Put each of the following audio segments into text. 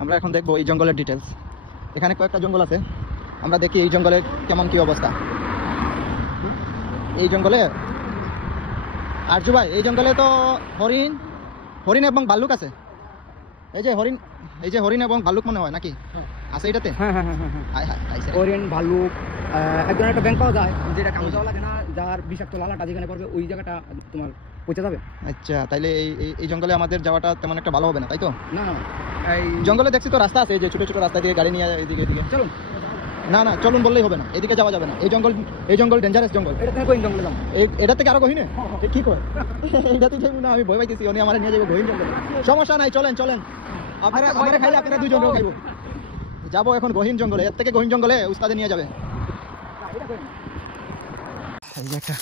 আমরা এখন দেখবো এই জঙ্গলের ডিটেলস। এখানে কয়েকটা জঙ্গল আছে, আমরা দেখি এই জঙ্গলের কেমন কি অবস্থা। এই জঙ্গলে আরজু ভাই, এই জঙ্গলে তো হরিণ হরিণ এবং ভাল্লুক আছে। এই যে হরিণ এবং ভাল্লুক মনে হয় নাকি আছে এটাতে? হ্যাঁ হ্যাঁ হ্যাঁ হ্যাঁ, হরিণ ভাল্লুক, একজন একটা ব্যাংক পাওয়া যায় যেটা কামড় দেওয়া লাগে না, যার বিষাক্ত লালাটা যেখানে পড়বে ওই জায়গাটা তোমার পচে যাবে। আচ্ছা, তাইলে এই জঙ্গলে আমাদের যাওয়াটা তেমন একটা ভালো হবে না, তাই তো? না না, এই জঙ্গলে দেখছি তো রাস্তা আছে, যে ছোট ছোট রাস্তা দিয়ে গাড়ি নিয়ে এদিকে এদিকে। চলুন। না না, চলুন বললেই হবে না, এদিকে যাওয়া যাবে না। এই জঙ্গল ডেঞ্জারাস জঙ্গল। এটা থেকে কোন জঙ্গলে যাবো? এটা থেকে আরো গহীনে কি করে? এটা থেকে না, আমি ভয় পাইতেছি, উনি আমার নিয়ে যাবো গহীন জঙ্গলে। সমস্যা নাই, চলেন চলেন, আপনারা খাইলে আপনারা দুজন খাইবো। যাবো এখন গহীন জঙ্গলে, এর থেকে গহীন জঙ্গলে উস্তাদে নিয়ে যাবে। এই যে একটা,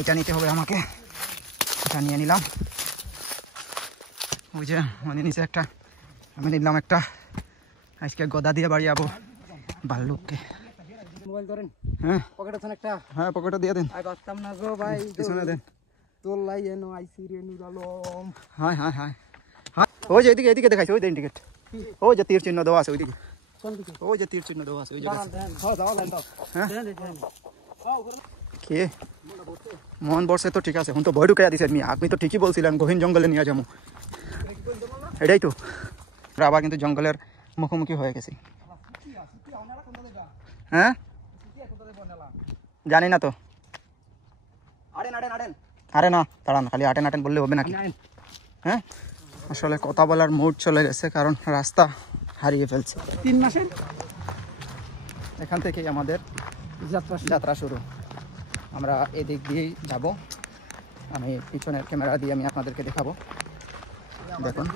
এটা নিতে হবে আমাকে, এটা নিয়ে নিলাম। ওই যে মানে নিচে একটা, আমি নিলাম একটা। আজকে গদা দিয়ে বাড়ি যাবো ভাল্লুককে। মোবাইল ধরেন। হ্যাঁ পকেট আছে একটা? হ্যাঁ, পকেটে দিয়ে দেন। আই পারতাম না গো ভাই, পিছনে দেন। তোর লাই এনো আইসি রে নুরালম। হ্যাঁ হ্যাঁ হ্যাঁ হ্যাঁ, ওই যে এদিকে দেখাইছে, ওই যে ইন্ডিকেট, ওই যে তীর চিহ্ন দেওয়া আছে ওইদিকে, কোন দিকে? ওই যে তীর চিহ্ন দেওয়া আছে ওই জায়গায়। হ্যাঁ যাও লাইন দাও। হ্যাঁ দেন কে মন বর্ষে তো ঠিক আছে, এখন তো ভয় ঢুকাইয়া দিছেন মি। আপনি তো ঠিকই বলছিলেন গহীন জঙ্গলে নিয়ে যাবো, এটাই তো। আমরা আবার কিন্তু জঙ্গলের মুখোমুখি হয়ে গেছি। হ্যাঁ জানি না তো। আরে না, দাঁড়ান, খালি আটেন বললে হবে নাকি? হ্যাঁ, আসলে কথা বলার মুড চলে গেছে, কারণ রাস্তা হারিয়ে ফেলছে। 3 মাসের এখান থেকেই আমাদের যাত্রা শুরু। আমরা এদিক দিয়েই যাব। আমি পিছনের ক্যামেরা দিয়ে আমি আপনাদেরকে দেখাবো। দেখুন,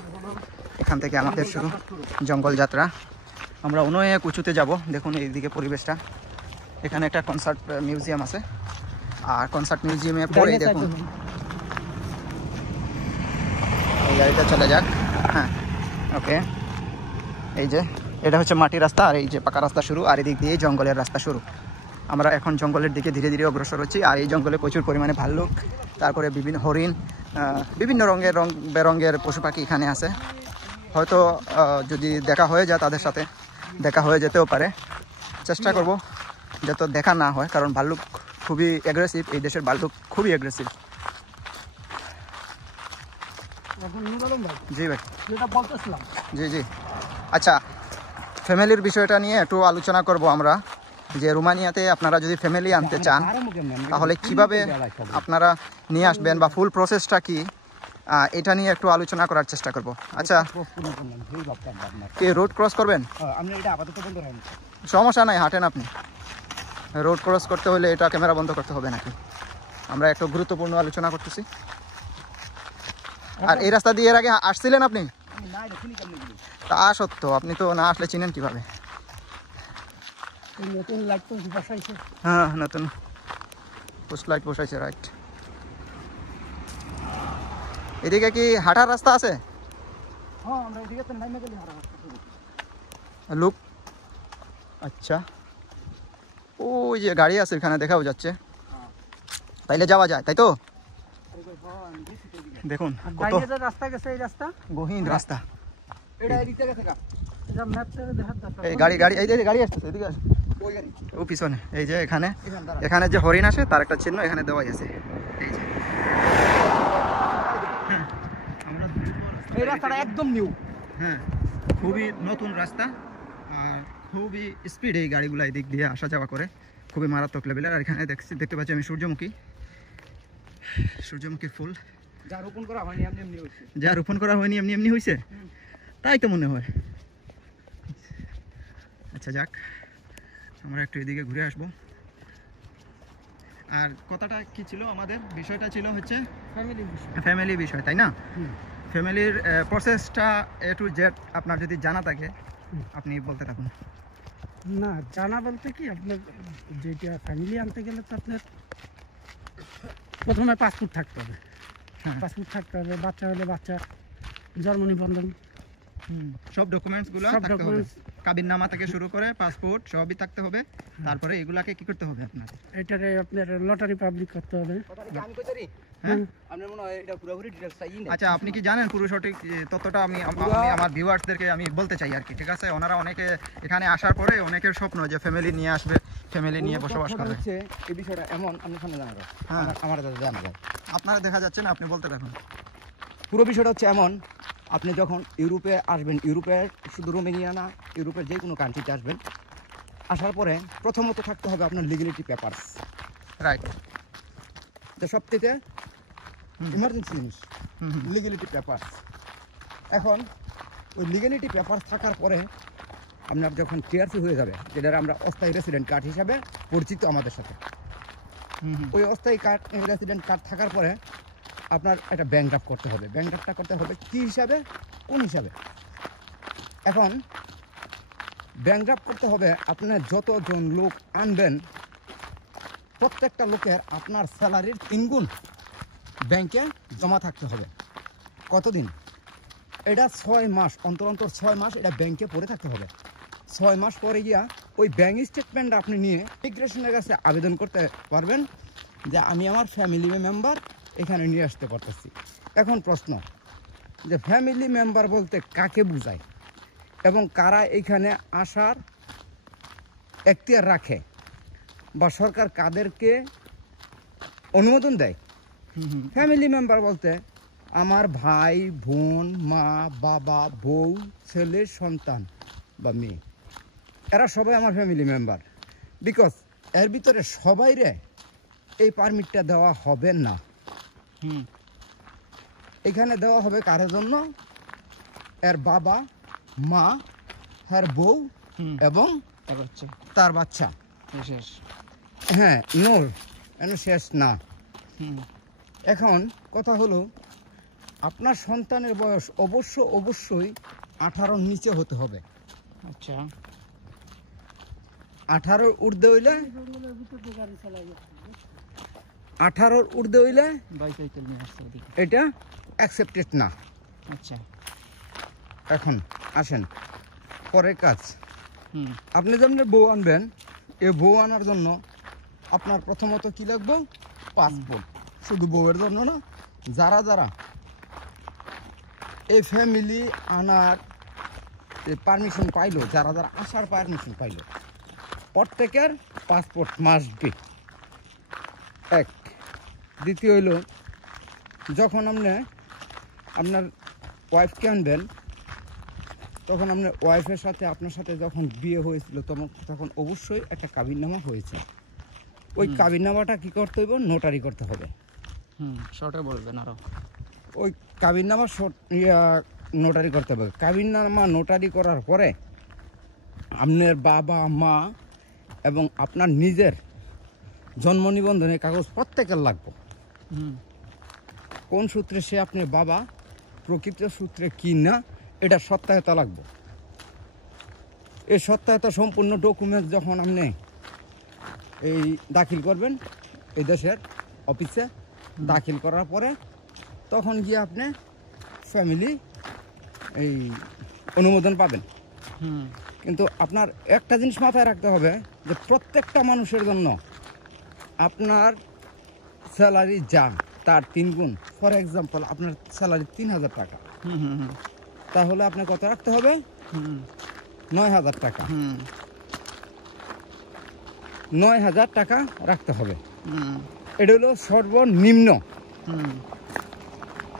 এখান থেকে আমাদের শুরু জঙ্গল যাত্রা। আমরা অনেক উঁচুতে যাব। দেখুন এইদিকে পরিবেশটা। এখানে একটা কনসার্ট মিউজিয়াম আছে, আর কনসার্ট মিউজিয়ামে পরেই দেখুন এই গাড়িটা চলে যাক। হ্যাঁ ওকে, এই যে এটা হচ্ছে মাটির রাস্তা, আর এই যে পাকা রাস্তা শুরু, আর এদিক দিয়ে জঙ্গলের রাস্তা শুরু। আমরা এখন জঙ্গলের দিকে ধীরে ধীরে অগ্রসর হচ্ছি। আর এই জঙ্গলে প্রচুর পরিমাণে ভাল্লুক, তারপরে বিভিন্ন হরিণ, বিভিন্ন রং বেরঙের পশু পাখি এখানে আছে। হয়তো যদি দেখা হয়ে যায়, তাদের সাথে দেখা হয়ে যেতেও পারে। চেষ্টা করব যাতে দেখা না হয়, কারণ ভাল্লুক খুবই অ্যাগ্রেসিভ। এই দেশের ভাল্লুক খুবই অ্যাগ্রেসিভ। জি ভাই, যেটা বলতেছিলাম। জি আচ্ছা, ফ্যামিলির বিষয়টা নিয়ে একটু আলোচনা করব আমরা। যে রোমানিয়াতে আপনারা যদি ফ্যামিলি আনতে চান, তাহলে কিভাবে আপনারা নিয়ে আসবেন বা ফুল প্রসেসটা কি, এটা নিয়ে একটু আলোচনা করার চেষ্টা করব। আচ্ছা, কি রোড ক্রস করবেন? সমস্যা নাই, হাঁটেন আপনি। রোড ক্রস করতে হলে এটা ক্যামেরা বন্ধ করতে হবে নাকি? আমরা একটু গুরুত্বপূর্ণ আলোচনা করতেছি। আর এই রাস্তা দিয়ে এর আগে আসছিলেন আপনি? তা সত্য, আপনি তো না আসলে চিনেন কিভাবে? হ্যাঁ, নতুন পোস্ট লাইট বসাইছে, রাইট। এদিকে কি হাঁটার রাস্তা আছে? লুক, আচ্ছা, ওই যে গাড়ি আছে এখানে দেখাও যাচ্ছে, তাইলে যাওয়া যায়, তাই তো? দেখুন কত রাস্তা গেছে, এই রাস্তা গহীন রাস্তা। এই গাড়ি এই যে গাড়ি আসতেছে, এদিকে আসে। ও পিছনে, এই যে এখানে যে হরিণ আসে তার একটা চিহ্ন এখানে দেওয়া আছে। এই যে এই রাস্তাটা একদম নিউ। হ্যাঁ, খুবই নতুন রাস্তা, আর খুবই স্পিড এই গাড়িগুলো এই দিক দিয়ে আসা যাওয়া করে, খুবই মারাত্মক লেভেলের। আর এখানে দেখতে পাচ্ছি আমি সূর্যমুখীর ফুল, যা রোপণ করা হয়নি এমনি এমনি হয়েছে, তাই তো মনে হয়। আচ্ছা যাক, আমরা একটু এদিকে ঘুরে আসবো। আর কথাটা কি ছিল, আমাদের বিষয়টা ছিল হচ্ছে ফ্যামিলি বিষয়, তাই না? ফ্যামিলির প্রসেসটা এ টু জেড আপনার যদি জানা থাকে আপনি বলতে থাকুন। না, জানা বলতে কি, আপনার যেটা ফ্যামিলি আনতে গেলে তো আপনার প্রথমে পাসপোর্ট থাকতে হবে। পাসপোর্ট থাকতে হবে, বাচ্চা হলে বাচ্চা জন্ম নিবন্ধন, সব ডকুমেন্টসগুলো থাকতে হবে। কাবিননামা থেকে শুরু করে পাসপোর্ট সবই থাকতে হবে। তারপরে এগুলাকে কি করতে হবে আপনার? এটারে আপনার লটারি পাবলিক করতে হবে। আপনার মনে হয় এটা পুরোপুরি ডিটেইলসটা আচ্ছা, আপনি কি জানেন পুরো সঠিক তথ্যটা? আমি আমার ভিউয়ার্সদেরকে আমি বলতে চাই আর কি, ঠিক আছে? ওনারা অনেকে এখানে আসার পরে অনেকের স্বপ্ন যে ফ্যামিলি নিয়ে আসবে, ফ্যামিলি নিয়ে বসবাস করবে। হচ্ছে এই বিষয়টা এমন আপনার সামনে জানাবো। হ্যাঁ, আমার জানা যায়। আপনারা দেখা যাচ্ছে না, আপনি বলতে থাকুন। পুরো বিষয়টা হচ্ছে এমন, আপনি যখন ইউরোপে আসবেন, ইউরোপের শুধু রোমেনিয়া না, ইউরোপের যে কোনো কান্ট্রিতে আসবেন, আসার পরে প্রথমত থাকতে হবে আপনার লিগ্যালিটি পেপারস, রাইট। যে সবথেকে ইমার্জেন্সি জিনিস লিগ্যালিটি পেপারস। এখন ওই লিগ্যালিটি পেপারস থাকার পরে আপনার যখন টিআরসি হয়ে যাবে, যেটা আমরা অস্থায়ী রেসিডেন্ট কার্ড হিসাবে পরিচিত আমাদের সাথে, ওই অস্থায়ী কার্ড রেসিডেন্ট কার্ড থাকার পরে আপনার একটা ব্যাংক ড্রাফট করতে হবে। ব্যাংক ড্রাফটটা করতে হবে কী হিসাবে, কোন হিসাবে? এখন ব্যাংক ড্রাফট করতে হবে আপনার যতজন লোক আনবেন, প্রত্যেকটা লোকের আপনার স্যালারির 3 গুণ ব্যাংকে জমা থাকতে হবে। কতদিন? এটা 6 মাস, অন্তর 6 মাস এটা ব্যাংকে পড়ে থাকতে হবে। 6 মাস পরে গিয়া ওই ব্যাংক স্টেটমেন্ট আপনি নিয়ে ইমিগ্রেশনের কাছে আবেদন করতে পারবেন যে আমি আমার ফ্যামিলি মেম্বার এখানে নিয়ে আসতে পারতেছি। এখন প্রশ্ন যে ফ্যামিলি মেম্বার বলতে কাকে বোঝায় এবং কারা এখানে আসার এখতিয়ার রাখে, বা সরকার কাদেরকে অনুমোদন দেয়? ফ্যামিলি মেম্বার বলতে আমার ভাই, বোন, মা, বাবা, বউ, ছেলে, সন্তান বা মেয়ে, এরা সবাই আমার ফ্যামিলি মেম্বার। বিকজ এর ভিতরে সবাইরে এই পারমিটটা দেওয়া হবে না। এখানে দেওয়া হবে কারোর জন্য? এর বাবা, মা, এর বউ এবং তার বাচ্চা। হ্যাঁ, নোর শেষ না। এখন কথা হলো, আপনার সন্তানের বয়স অবশ্যই 18-র নিচে হতে হবে। আচ্ছা, 18-র ঊর্ধ্বে হইলে 18-র ঊর্ধ্বে হইলে এটা অ্যাকসেপ্টেড না। আচ্ছা, এখন আসেন পরের কাজ। আপনি যেমন বউ আনবেন, এই বউ আনার জন্য আপনার প্রথমত কি লাগবে? পাসপোর্ট। শুধু বউয়ের জন্য না, যারা যারা এই ফ্যামিলি আনার পারমিশন পাইলো, যারা যারা আসার পারমিশন পাইলো, প্রত্যেকের পাসপোর্ট মাস্ট বি। এক। দ্বিতীয় হইল, যখন আপনার ওয়াইফকে আনবেন, তখন আপনার ওয়াইফের সাথে আপনার সাথে যখন বিয়ে হয়েছিল তখন অবশ্যই একটা কাবিননামা হয়েছে। ওই কাবিননামাটা কি করতে হইব? নোটারি করতে হবে। শর্টে বলবেন আরো। ওই কাবিননামা নোটারি করতে হবে। কাবিননামা নোটারি করার পরে আপনার বাবা, মা এবং আপনার নিজের জন্ম নিবন্ধনের কাগজ প্রত্যেকের লাগবে। কোন সূত্রে সে আপনার বাবা, প্রকৃত সূত্রে কি না, এটা সত্যায়তা লাগবে। এই সত্যায়তা সম্পূর্ণ ডকুমেন্ট যখন আপনি এই দাখিল করবেন এই দেশের অফিসে, দাখিল করার পরে তখন গিয়ে আপনি ফ্যামিলি এই অনুমোদন পাবেন। কিন্তু আপনার একটা জিনিস মাথায় রাখতে হবে যে প্রত্যেকটা মানুষের জন্য আপনার স্যালারি যা তার 3 গুণ। ফর এক্সাম্পল, আপনার স্যালারি 3000 টাকা, তাহলে আপনার কত রাখতে হবে? 9000 টাকা। 9000 টাকা রাখতে হবে। এটা হলো সর্বনিম্ন।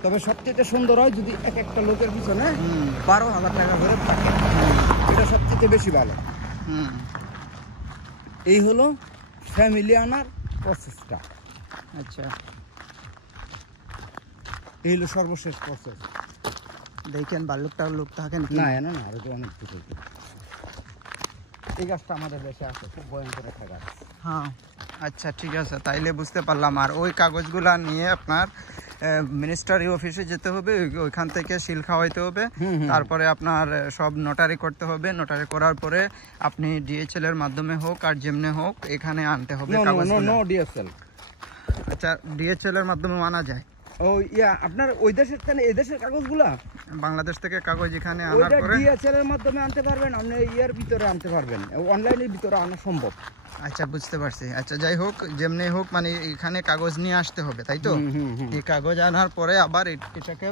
তবে সবচেয়ে সুন্দর হয় যদি এক একটা লোকের পিছনে 12,000 টাকা করে থাকে, এটা সবচেয়ে বেশি ভালো। এই হলো ফ্যামিলি আনার প্রসেসটা। আচ্ছা, এই হলো সর্বশেষ প্রসেস। দেখেন ভাল্লুকটার লোক থাকেন না, আরো তো অনেক কিছু। এই গাছটা আমাদের দেশে আছে, খুব ভয়ঙ্কর একটা গাছ। হ্যাঁ, আচ্ছা, ঠিক আছে, তাইলে বুঝতে পারলাম। আর ওই কাগজগুলা নিয়ে আপনার মিনিস্ট্রি অফিসে যেতে হবে, ওইখান থেকে সিল খাওয়াইতে হবে, তারপরে আপনার সব নোটারি করতে হবে। নোটারি করার পরে আপনি ডিএচএল এর মাধ্যমে হোক আর যেমনি হোক এখানে আনতে হবে কাগজগুলো। No DSL. আচ্ছা, ডিএচএল এর মাধ্যমে আনা যায়? ও ইয়া আপনার ওই দেশের থেকে এই দেশের কাগজগুলা বাংলাদেশ থেকে কাগজ এখানে আনার ওইটা পরে ডিএচএল এর মাধ্যমে আনতে পারবেন, আপনি ইয়ার ভিতরে আনতে পারবেন, অনলাইনের ভিতরে আনা সম্ভব। আচ্ছা বুঝতে পারছি। আচ্ছা যাই হোক, যেমনি হোক মানে এখানে কাগজ নিয়ে আসতে হবে তাই তো? এই কাগজ আনার পরে আবার এটাকে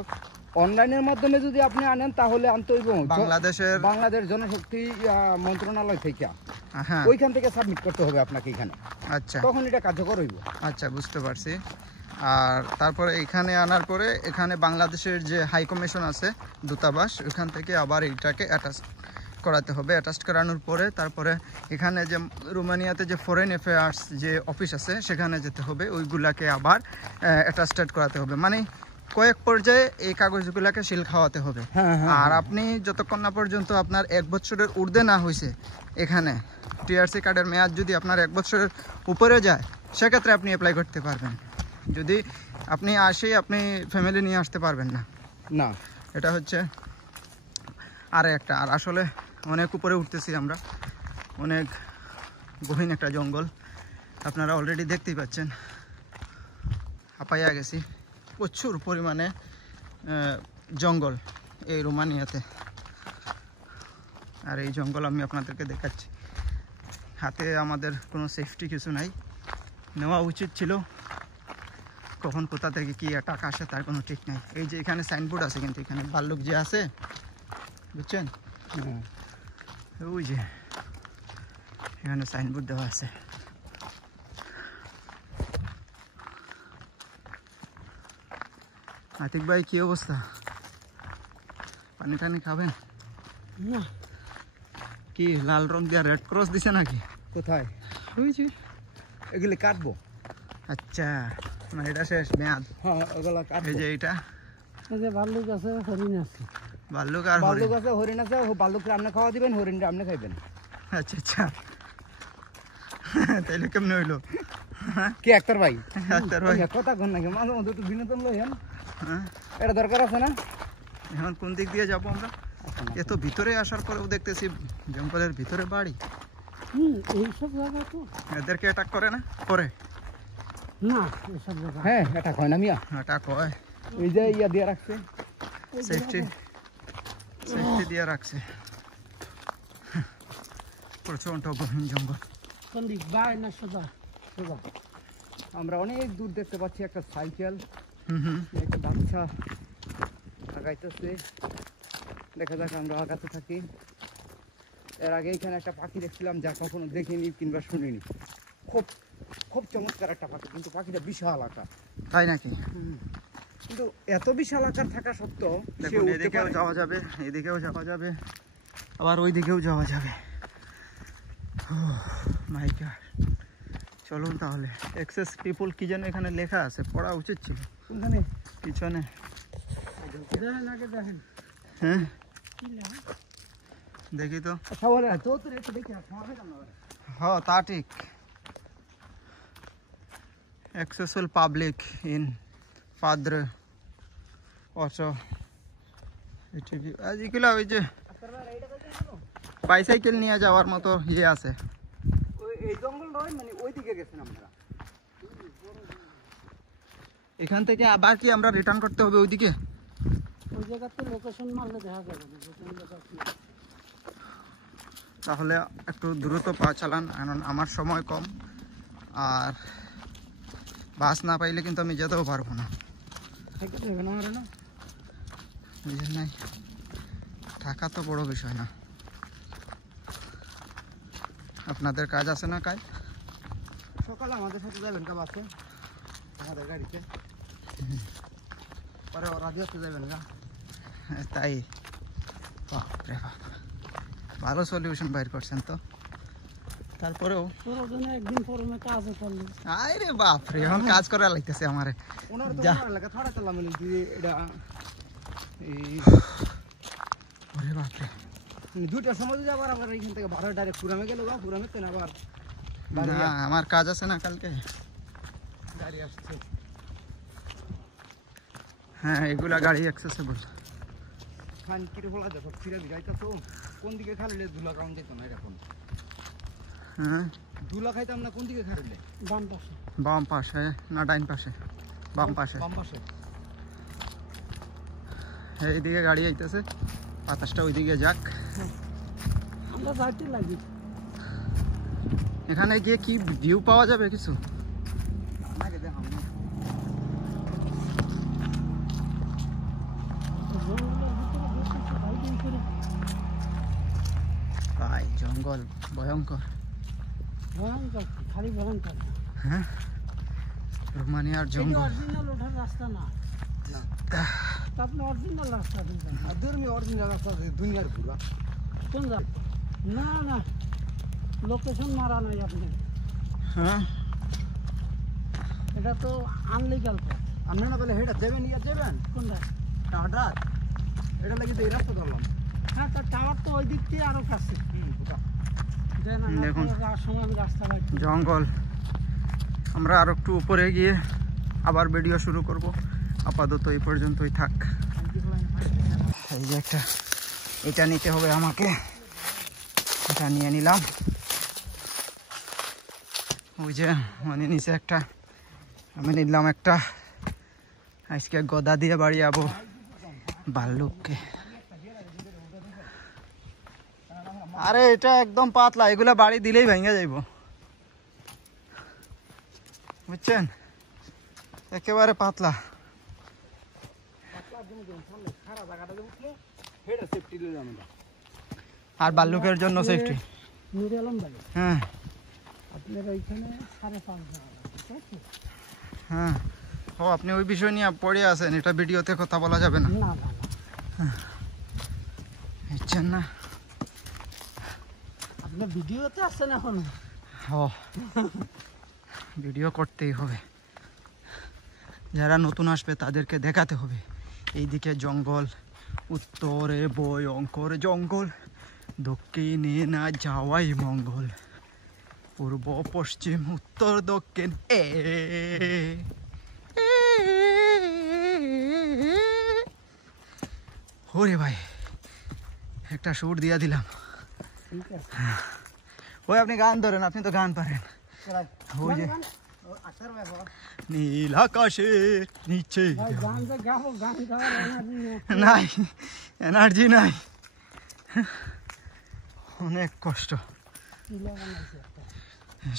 অনলাইনের মাধ্যমে যদি আপনি আনেন তাহলে আনতে হইব বাংলাদেশ জনশক্তি মন্ত্রণালয় থেকে, হ্যাঁ ওইখান থেকে সাবমিট করতে হবে আপনাকে এখানে। আচ্ছা তখন এটা কার্যকর হইব। আচ্ছা বুঝতে পারছি। আর তারপরে এখানে আনার পরে এখানে বাংলাদেশের যে হাই কমিশন আছে দূতাবাস, ওখান থেকে আবার এইটাকে অ্যাটাচ করাতে হবে। অ্যাটাচ করানোর পরে তারপরে এখানে যে রোমানিয়াতে যে ফরেন অ্যাফেয়ার্স যে অফিস আছে সেখানে যেতে হবে, ওইগুলাকে আবার অ্যাটাস্টেড করাতে হবে। মানে কয়েক পর্যায়ে এই কাগজগুলোকে সিল খাওয়াতে হবে। আর আপনি যতক্ষণ না পর্যন্ত আপনার 1 বছরের ঊর্ধ্বে না হয়েছে এখানে টিআরসি কার্ডের মেয়াদ যদি আপনার 1 বছরের উপরে যায় সেক্ষেত্রে আপনি অ্যাপ্লাই করতে পারবেন। যদি আপনি আপনি ফ্যামিলি নিয়ে আসতে পারবেন না। না এটা হচ্ছে আর একটা। আর আসলে অনেক উপরে উঠতেছি আমরা, অনেক গহীন একটা জঙ্গল, আপনারা অলরেডি দেখতেই পাচ্ছেন। হাঁপাইয়া গেছি, প্রচুর পরিমাণে জঙ্গল এই রোমানিয়াতে। আর এই জঙ্গল আমি আপনাদেরকে দেখাচ্ছি। হাতে আমাদের কোনো সেফটি কিছু নাই, নেওয়া উচিত ছিল। কখন কোথা থেকে কি টাকা আসে তার কোনো ঠিক নাই। এই যে এখানে সাইনবোর্ড আছে, কিন্তু এখানে ভাল্লুক যে আছে বুঝছেন, ওই যে এখানে সাইনবোর্ড দেওয়া আছে। আতিক ভাই কি অবস্থা? পানি টানি খাবেন? কি লাল রং দিয়া রেড ক্রস দিছে নাকি? কোথায়? ওই যে এগুলি কাটবো। আচ্ছা না, এটা শেষ মেয়াদ। হ্যাঁ ওগুলা কাটবো। এই যে এইটা এই যে ভাল্লুক আছে, হরিণ আছে। ভাল্লুক আর ভাল্লুক আছে, হরিণ আছে। ভাল্লুক রান্না খাওয়া দিবেন, হরিণটা আপনি খাইবেন। আচ্ছা আচ্ছা, তাইলে কেমনে হইলো? কি আক্তার ভাই? আক্তার ভাই কথা কন নাকি, মাঝে মধ্যে একটু বিনোদন লইেন, হ্যাঁ এটা দরকার আছে না? এখন কোন দিক দিয়ে যাবো আমরা? এত ভিতরে আসার পরেও দেখতেছি জঙ্গলের ভিতরে বাড়ি। এইসব জায়গা তো এদেরকে অ্যাটাক করে না? করে না, এইসব জায়গা। হ্যাঁ এটা কয় না মিয়া, অ্যাটাক হয়। এই যে ইয়া দিয়ে রাখছে, সেফটি দিয়ে রাখছে। প্রচন্ড গহীন জঙ্গল। কোন দিক, বাই না সোজা? সোজা। আমরা অনেক দূর দেখতে পাচ্ছি একটা সাইকেল, হুম একটা বাচ্চা আগাইতেছে। দেখা যাক, আমরা আগাতে থাকি। এর আগে এখানে একটা পাখি দেখছিলাম যা কখনো দেখিনি কিংবা শুনিনি। খুব খুব চমৎকার একটা পাখি, কিন্তু পাখিটা বিশাল আকার। তাই নাকি? কিন্তু এত বিশাল আকার থাকা সত্ত্বেও সে দেখুন, উঠতে এদিকেও পারে। যাওয়া যাবে, এদিকেও যাওয়া যাবে, আবার ওই দিকেও যাওয়া যাবে। মাই গড, চলুন তাহলে। এক্সেস পিপল কি যেন এখানে লেখা আছে, পড়া উচিত ছিল। কোনখানে? পিছনে। দেখেন আগে, দেখেন হ্যাঁ কি লেখা। দেখি তো। আচ্ছা বলে তো একটু দেখি, খাওয়া খাইতাম না। হ্যাঁ তা ঠিক। accessible public in Padre also এগুলা ওই যে বাইসাইকেল নিয়ে যাওয়ার মতো ইয়ে আছে। এই জঙ্গল নয়, মানে ওইদিকে গেছেন আমরা। এখান থেকে আবার কি আমরা রিটার্ন করতে হবে ওইদিকে? ওই জায়গাতে লোকেশন মারলে দেখা যাবে না কোন জায়গা কি। তাহলে একটু দ্রুত পা চালান, কারণ আমার সময় কম, আর বাস না পাইলে কিন্তু আমি যেতেও পারবো না। বুঝলেন নাই, থাকা তো বড় বিষয় না। আপনাদের কাজ আছে না? কাজ সকালে আমাদের সাথে যাবেন কা বাসে, আমাদের গাড়িতে, পরে ওরা দিতে যাবেন না। তাই? বাপরে বাপ, ভালো সলিউশন বাইর করছেন তো। তারপরেও একদিন ফরমে কাজ করলো। আরে বাপরে, এখন কাজ করা লাগতেছে আমারে। ওনার তো এলাকা থোড়া চালাম এটা ওরে বাপরে, দুইটার সময় যাবার আমরা এখান থেকে ভাড়া ডাইরেক্ট পুরামে গেল, পুরামে তেন আবার না আমার কাজ আছে না কালকে। গাড়ি আসছে। হ্যাঁ এগুলা গাড়ি অ্যাক্সেসিবল। খান কিরে বলা দেখো, ফিরে যাইতা তো কোন দিকে খাইলে ধুলা কাউন যেত না এরকম। হ্যাঁ ধুলা খাইতাম না, কোন দিকে খাইলে? বাম পাশে। বাম পাশে না ডাইন পাশে? বাম পাশে। বাম পাশে। এইদিকে গাড়ি আইতেছে, বাতাসটা ওইদিকে যাক। আমরা যাইতে লাগি। এখানে গিয়ে কি ভিউ পাওয়া যাবে কিছু? আমাকে দেখাও না। ভাই জঙ্গল ভয়ঙ্কর। ভয়ঙ্কর, খালি ভয়ঙ্কর। হ্যাঁ, রোমানিয়ার জঙ্গল। অরিজিনাল ওঠার রাস্তা না, আপনি অরিজিনাল রাস্তা দিবেন। আর ধর্মী অরিজিনাল রাস্তা আছে, দুনিয়ার ঘুরা। কোন জায়গা? না না, লোকেশন মারা নাই আপনি, হ্যাঁ, এটা তো আনলিগাল পথ। আপনারা বলে হেটা দেবেন, ইয়া দেবেন কোনটা? টাটার এটা লাগি তো এই রাস্তা ধরলাম। হ্যাঁ, তার টাওয়ার তো ওই দিক দিয়ে আরো কাছে। দেখুন। সময় আমি রাস্তা পাইছি। জঙ্গল। আমরা আর একটু উপরে গিয়ে আবার ভিডিও শুরু করব। আপাতত এই পর্যন্তই থাক। এই যে একটা, এটা নিতে হবে আমাকে, এটা নিয়ে নিলাম। ওই যে মানে নিচে একটা, আমি নিলাম একটা। আজকে গদা দিয়ে বাড়ি যাবো ভাল্লুককে। আরে এটা একদম পাতলা, এগুলা বাড়ি দিলেই ভেঙে যাইব, বুঝছেন? একেবারে পাতলা। আর ভাল্লুকের জন্য সেফটি। নুরে আলম ভাই, হ্যাঁ আপনার ওইখানে 5.5 টাকা, ঠিক আছে? হ্যাঁ, ও আপনি ওই বিষয় নিয়ে পড়ে আছেন, এটা ভিডিওতে কথা বলা যাবে না, না না না, বুঝছেন না? আপনি ভিডিওতে আসছেন এখন। ও, ভিডিও করতেই হবে, যারা নতুন আসবে তাদেরকে দেখাতে হবে এইদিকে জঙ্গল, উত্তরে ভয়ঙ্কর জঙ্গল, দক্ষিণে না যাওয়াই মঙ্গল, পূর্ব পশ্চিম উত্তর দক্ষিণ ওরে ভাই, একটা সুর দিয়া দিলাম। ঠিক আছে, ওই আপনি গান ধরেন, আপনি তো গান পারেন। ওই যে নীল আকাশের নিচে, ভাই গান যে গাবো, গান গাওয়ার এনার্জি নেই। নাই এনার্জি নাই, অনেক কষ্ট। চুলা বানাইছে একটা।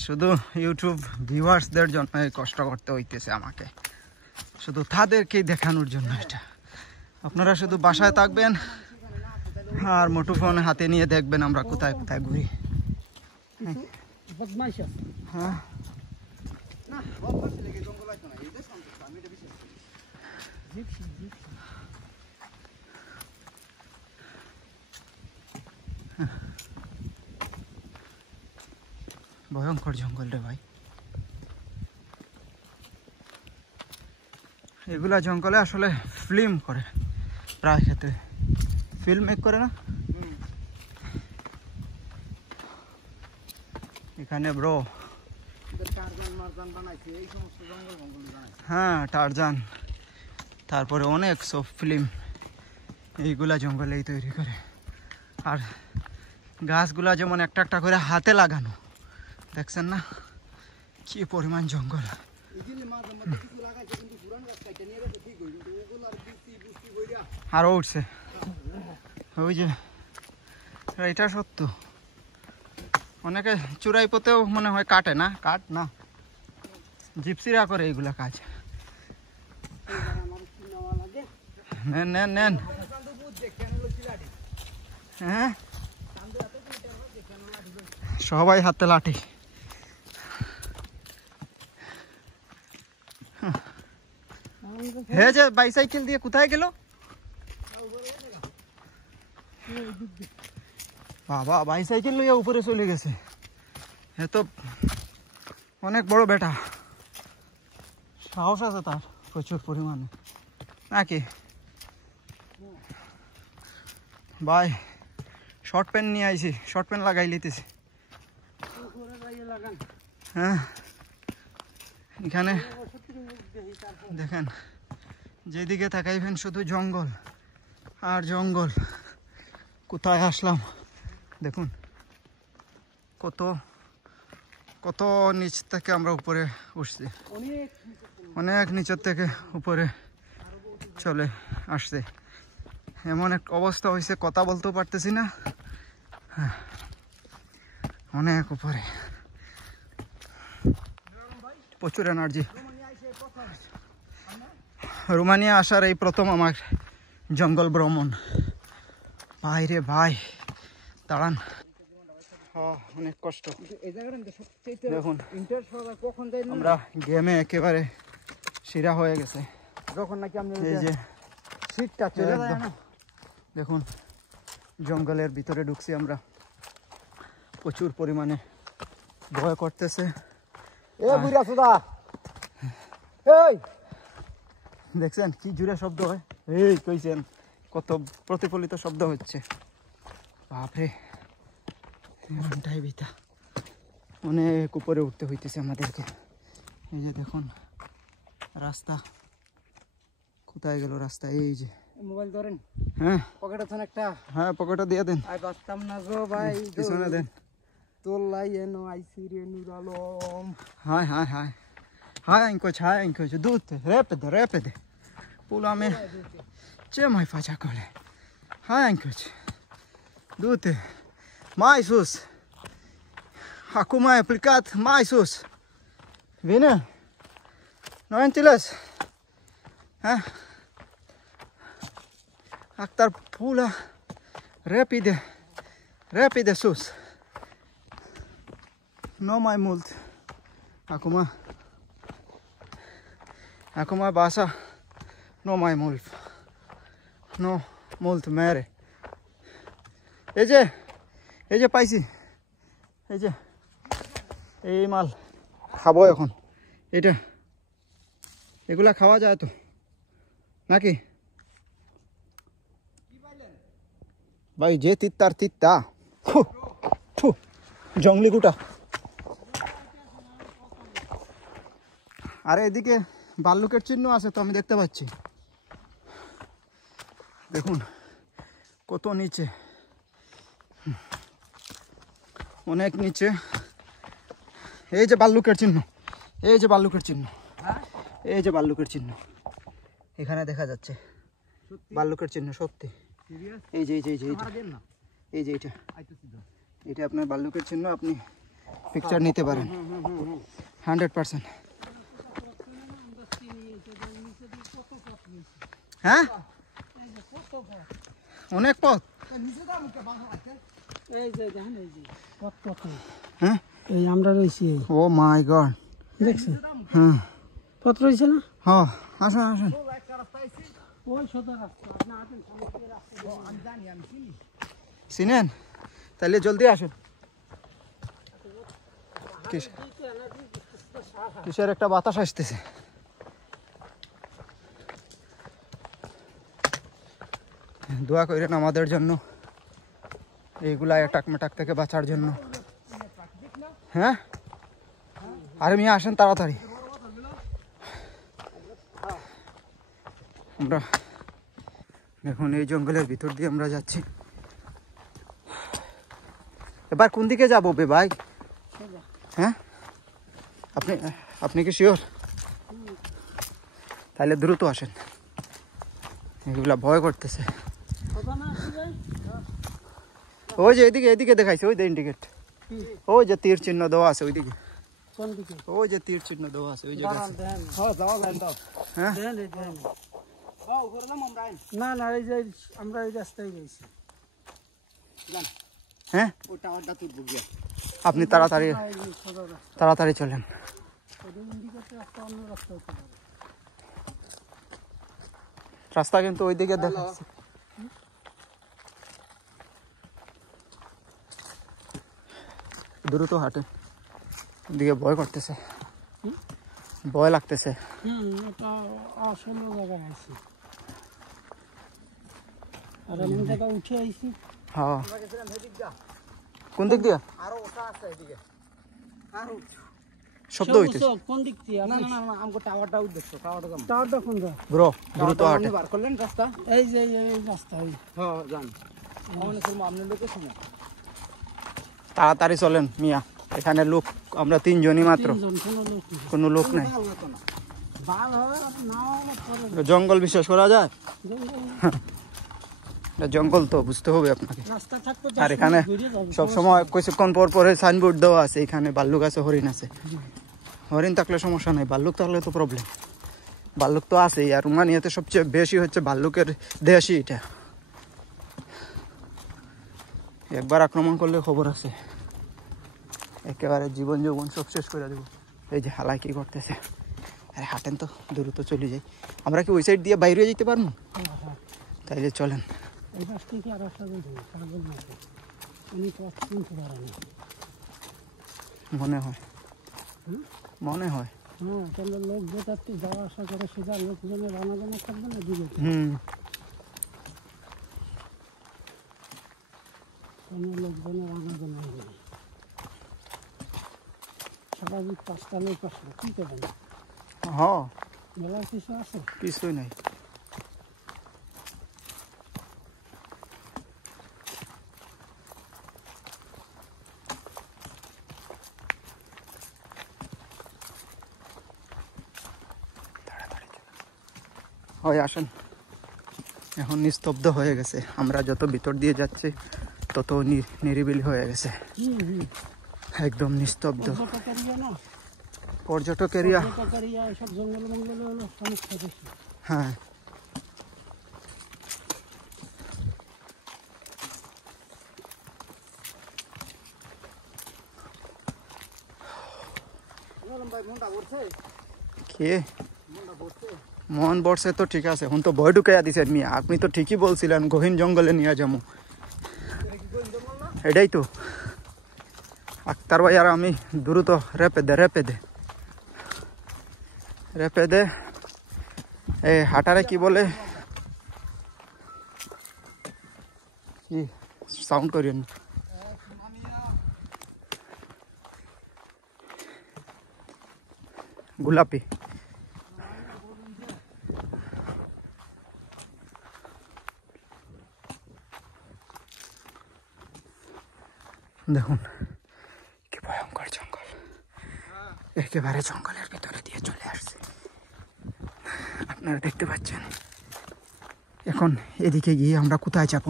শুধু ইউটিউব ভিউয়ার্সদের জন্য এই কষ্ট করতে হইতেছে আমাকে, শুধু তাদেরকেই দেখানোর জন্য এটা। আপনারা শুধু বাসায় থাকবেন আর মুঠোফোন হাতে নিয়ে দেখবেন আমরা কোথায় কোথায় ঘুরি। কিছু বদমাইশ আছে। হ্যাঁ, না অভ্যাস লেগে জঙ্গল আছে না, এটা সন্তুষ্ট, আমি এটা বিশ্বাস করি। Gypsy gypsy. ভয়ঙ্কর জঙ্গল রে ভাই। এগুলা জঙ্গলে আসলে ফিল্ম করে, প্রায় ক্ষেত্রে ফিল্ম মেক করে না এখানে ব্রো। টারজান মারজান বানাইছে, এই সমস্ত জঙ্গল জঙ্গল বানাইছে। হ্যাঁ, টারজান, তারপরে অনেক সব ফিল্ম এইগুলা জঙ্গলেই তৈরি করে। আর গাছগুলা যেমন একটা একটা করে হাতে লাগানো, দেখছেন না কি পরিমাণ জঙ্গল। এগুলি মাঝে মধ্যে কিছু লাগাইছে, কিন্তু পুরান গাছ কাইটা নিয়ে গেছে ঠিক হই, কিন্তু ওগুলো আর বৃষ্টি বৃষ্টি বইরা আরও উঠছে, ওই যে এটা সত্য। অনেকে চূড়াই পথেও মনে হয় কাটে না, কাট না, জিপসিরা করে এইগুলা কাজ। আমার কি নেওয়া লাগে? নেন নেন নেন। হ্যাঁ, সবাই হাতে লাঠি। হে যে বাইসাইকেল দিয়ে কোথায় গেল বাবা? বাইসাইকেল লইয়া উপরে চলে গেছে, এ তো অনেক বড় বেটা, সাহস আছে তার প্রচুর পরিমাণে নাকি ভাই? শর্ট প্যান্ট নিয়ে আইছি, শর্ট প্যান্ট লাগাই লিতেছি। উপরে লাগিয়ে লাগান। হ্যাঁ, এখানে দেখেন যেদিকে তাকাইবেন শুধু জঙ্গল আর জঙ্গল। কোথায় আসলাম দেখুন, কত কত নিচ থেকে আমরা উপরে উঠছি, অনেক অনেক নিচের থেকে উপরে চলে আসছে। এমন এক অবস্থা হয়েছে, কথা বলতেও পারতেছি না, অনেক উপরে, প্রচুর এনার্জি। রোমানিয়া আসার এই প্রথম আমার জঙ্গল ভ্রমণ। ভাই রে ভাই, দাঁড়ান, অনেক কষ্ট। দেখুন আমরা গেমে একেবারে শিরা হয়ে গেছে। যখন নাকি আপনি এই যে শীতটা চলে যায় না, দেখুন জঙ্গলের ভিতরে ঢুকছি আমরা, প্রচুর পরিমাণে ভয় করতেছে। এ বুড়া সুদা, এই দেখছেন কি জোরে শব্দ হয়, এই কইছেন কত প্রতিফলিত শব্দ হচ্ছে, বাপরে এমনটাই বিতা, অনেক উপরে উঠতে হইতেছে আমাদেরকে। এই যে দেখুন রাস্তা, কোথায় গেল রাস্তা, এই যে মোবাইল ধরেন, হ্যাঁ পকেটে থান একটা, হ্যাঁ পকেটটা দিয়ে দেন, আই বাস্তাম না গো ভাই, পিছনে দেন। তোলাই এনো আইসি রে Nuralam. Hai, hai, hai. Hai încoace, du-te, repede, repede. Pula mea. Ce mai faci acolo? Hai încoace. Du-te. Mai sus. Acum ai plecat, mai sus. Vine. Nu ai înțeles? Ha? Actar pula. Repede. Repede sus. Nu mai mult. Acum basa, nu mai mult. Nu mult mere. এই যে পাইছি, এই যে এই মাল খাবো এখন। এটা এগুলা খাওয়া যায় তো নাকি ভাই? যে তিত্তার তিত্তা, জঙ্গলি গুটা। আরে এদিকে ভাল্লুকের চিহ্ন আছে তো, আমি দেখতে পাচ্ছি। দেখুন কত নিচে, অনেক নিচে। এই যে ভাল্লুকের চিহ্ন, এই যে ভাল্লুকের চিহ্ন, এই যে ভাল্লুকের চিহ্ন এখানে দেখা যাচ্ছে, ভাল্লুকের চিহ্ন সত্যি। এই যে এই যে এই যে এই যে এটা আপনার ভাল্লুকের চিহ্ন, আপনি পিকচার নিতে পারেন 100%। হ্যাঁ অনেক পথ, এই যে দেখেন, এই যে কত কত, হ্যাঁ এই আমরা রয়েছি, ও মাই গড, দেখছেন? হ্যাঁ পথ রয়েছে না, হ্যাঁ আসেন আসেন। ওই সোজা রাস্তা, আপনি আসেন, সামনে রাস্তা। চিনেন? তাহলে জলদি আসেন। কিসের একটা বাতাস আসতেছে। দোয়া করেন আমাদের জন্য, এইগুলা অ্যাটাক মেটাক থেকে বাঁচার জন্য। হ্যাঁ আরে মিয়া আসেন তাড়াতাড়ি। আমরা দেখুন এই জঙ্গলের ভিতর দিয়ে আমরা যাচ্ছি। এবার কোন দিকে যাবো বে ভাই? হ্যাঁ আপনি কি শিওর? তাহলে দ্রুত আসেন, এগুলা ভয় করতেছে। ওই যে এদিকে এদিকে দেখাইছে, ওই যে ইন্ডিকেট, ওই যে তীর চিহ্ন দেওয়া আছে ওইদিকে, ওই যে তীর চিহ্ন দেওয়া আছে ওই জায়গায়। হ্যাঁ না না, এই যে আমরা এই রাস্তায় গেছি। হ্যাঁ ও টাওয়ারটা তুলবো গিয়া, আপনি তাড়াতাড়ি তাড়াতাড়ি চলেন। রাস্তা কিন্তু ওইদিকে দেখাচ্ছে। দ্রুত হাঁটে, ওদিকে ভয় করতেছে, ভয় লাগতেছে। এটা আসলে জায়গায় আছি, আর আমি জায়গা উঠে আইছি। হ্যাঁ কোন দিক দিয়া? আরো ওটা আছে এদিকে, আরো শব্দ হইতেছে। কোন দিক দিয়ে? না না না, আমগো টাওয়ারটা উদ্দেশ্য, টাওয়ারটা যাম। টাওয়ারটা কোন দিকে? ব্রো দ্রুত হাঁটে। বার করলেন রাস্তা? এই যে এই রাস্তা, হ্যাঁ যান। মনে করবো আপনার লোকেশন। তাড়াতাড়ি চলেন মিয়া, এখানে লোক আমরা তিনজনই মাত্র, কোনো লোক নাই। ভালো হবে নাও পরে জঙ্গল বিশ্বাস করা যায়? এটা জঙ্গল তো বুঝতে হবে আপনাকে। রাস্তা থাকতো আর এখানে সবসময় কিছুক্ষণ পর পরে সাইনবোর্ড দেওয়া আছে, এখানে ভাল্লুক আছে, হরিণ আছে। হরিণ থাকলে সমস্যা নাই, ভাল্লুক থাকলে তো প্রবলেম। ভাল্লুক তো আছেই, আর রোমানিয়াতে সবচেয়ে বেশি হচ্ছে ভাল্লুকের দেশই এটা। একবার আক্রমণ করলে খবর আছে, একেবারে জীবন যৌবন সব শেষ করে দেবো। এই যে হালাই কি করতেছে, আরে হাঁটেন তো, দ্রুত চলে যাই। আমরা কি ওই সাইড দিয়ে বাইরে যেতে পারবো? তাইলে চলেন। এই পাশ থেকে আর রাস্তা বের হবে, পাগল মতো। উনি পথ চিনতে পারে না। মনে হয়, মনে হয়। হ্যাঁ, তাহলে লোক যেটাতে যাওয়া আসা করে সেটা লোকজনের আনাগোনা থাকবে না দিবে। কোনো লোকজনের আনাগোনা হবে না। স্বাভাবিক পাঁচটা লোক আসলো, কী করবেন? হ্যাঁ, মেলার কিছু আছে? কিছুই নাই। হয় আসেন, এখন নিস্তব্ধ হয়ে গেছে। আমরা যত ভিতর দিয়ে যাচ্ছি তত নিরিবিলি হয়ে গেছে, একদম নিস্তব্ধ। পর্যটক এরিয়া, এসব জঙ্গল মঙ্গলে হলো সমস্যা বেশি। হ্যাঁ। কে মন বর্ষে তো ঠিক আছে, এখন তো ভয় ঢুকাইয়া দিছেন মিয়া। আপনি তো ঠিকই বলছিলেন গহীন জঙ্গলে নিয়ে যাবো, এটাই তো। আক্তার ভাই আর আমি দ্রুত রেপে দে এই হাঁটারে কি বলে, কি সাউন্ড করিয়েন। গোলাপি, দেখুন কি ভয়ঙ্কর জঙ্গল, একেবারে জঙ্গলের ভিতরে দিয়ে চলে আসছে, আপনারা দেখতে পাচ্ছেন। এখন এদিকে গিয়ে আমরা কোথায় যাব,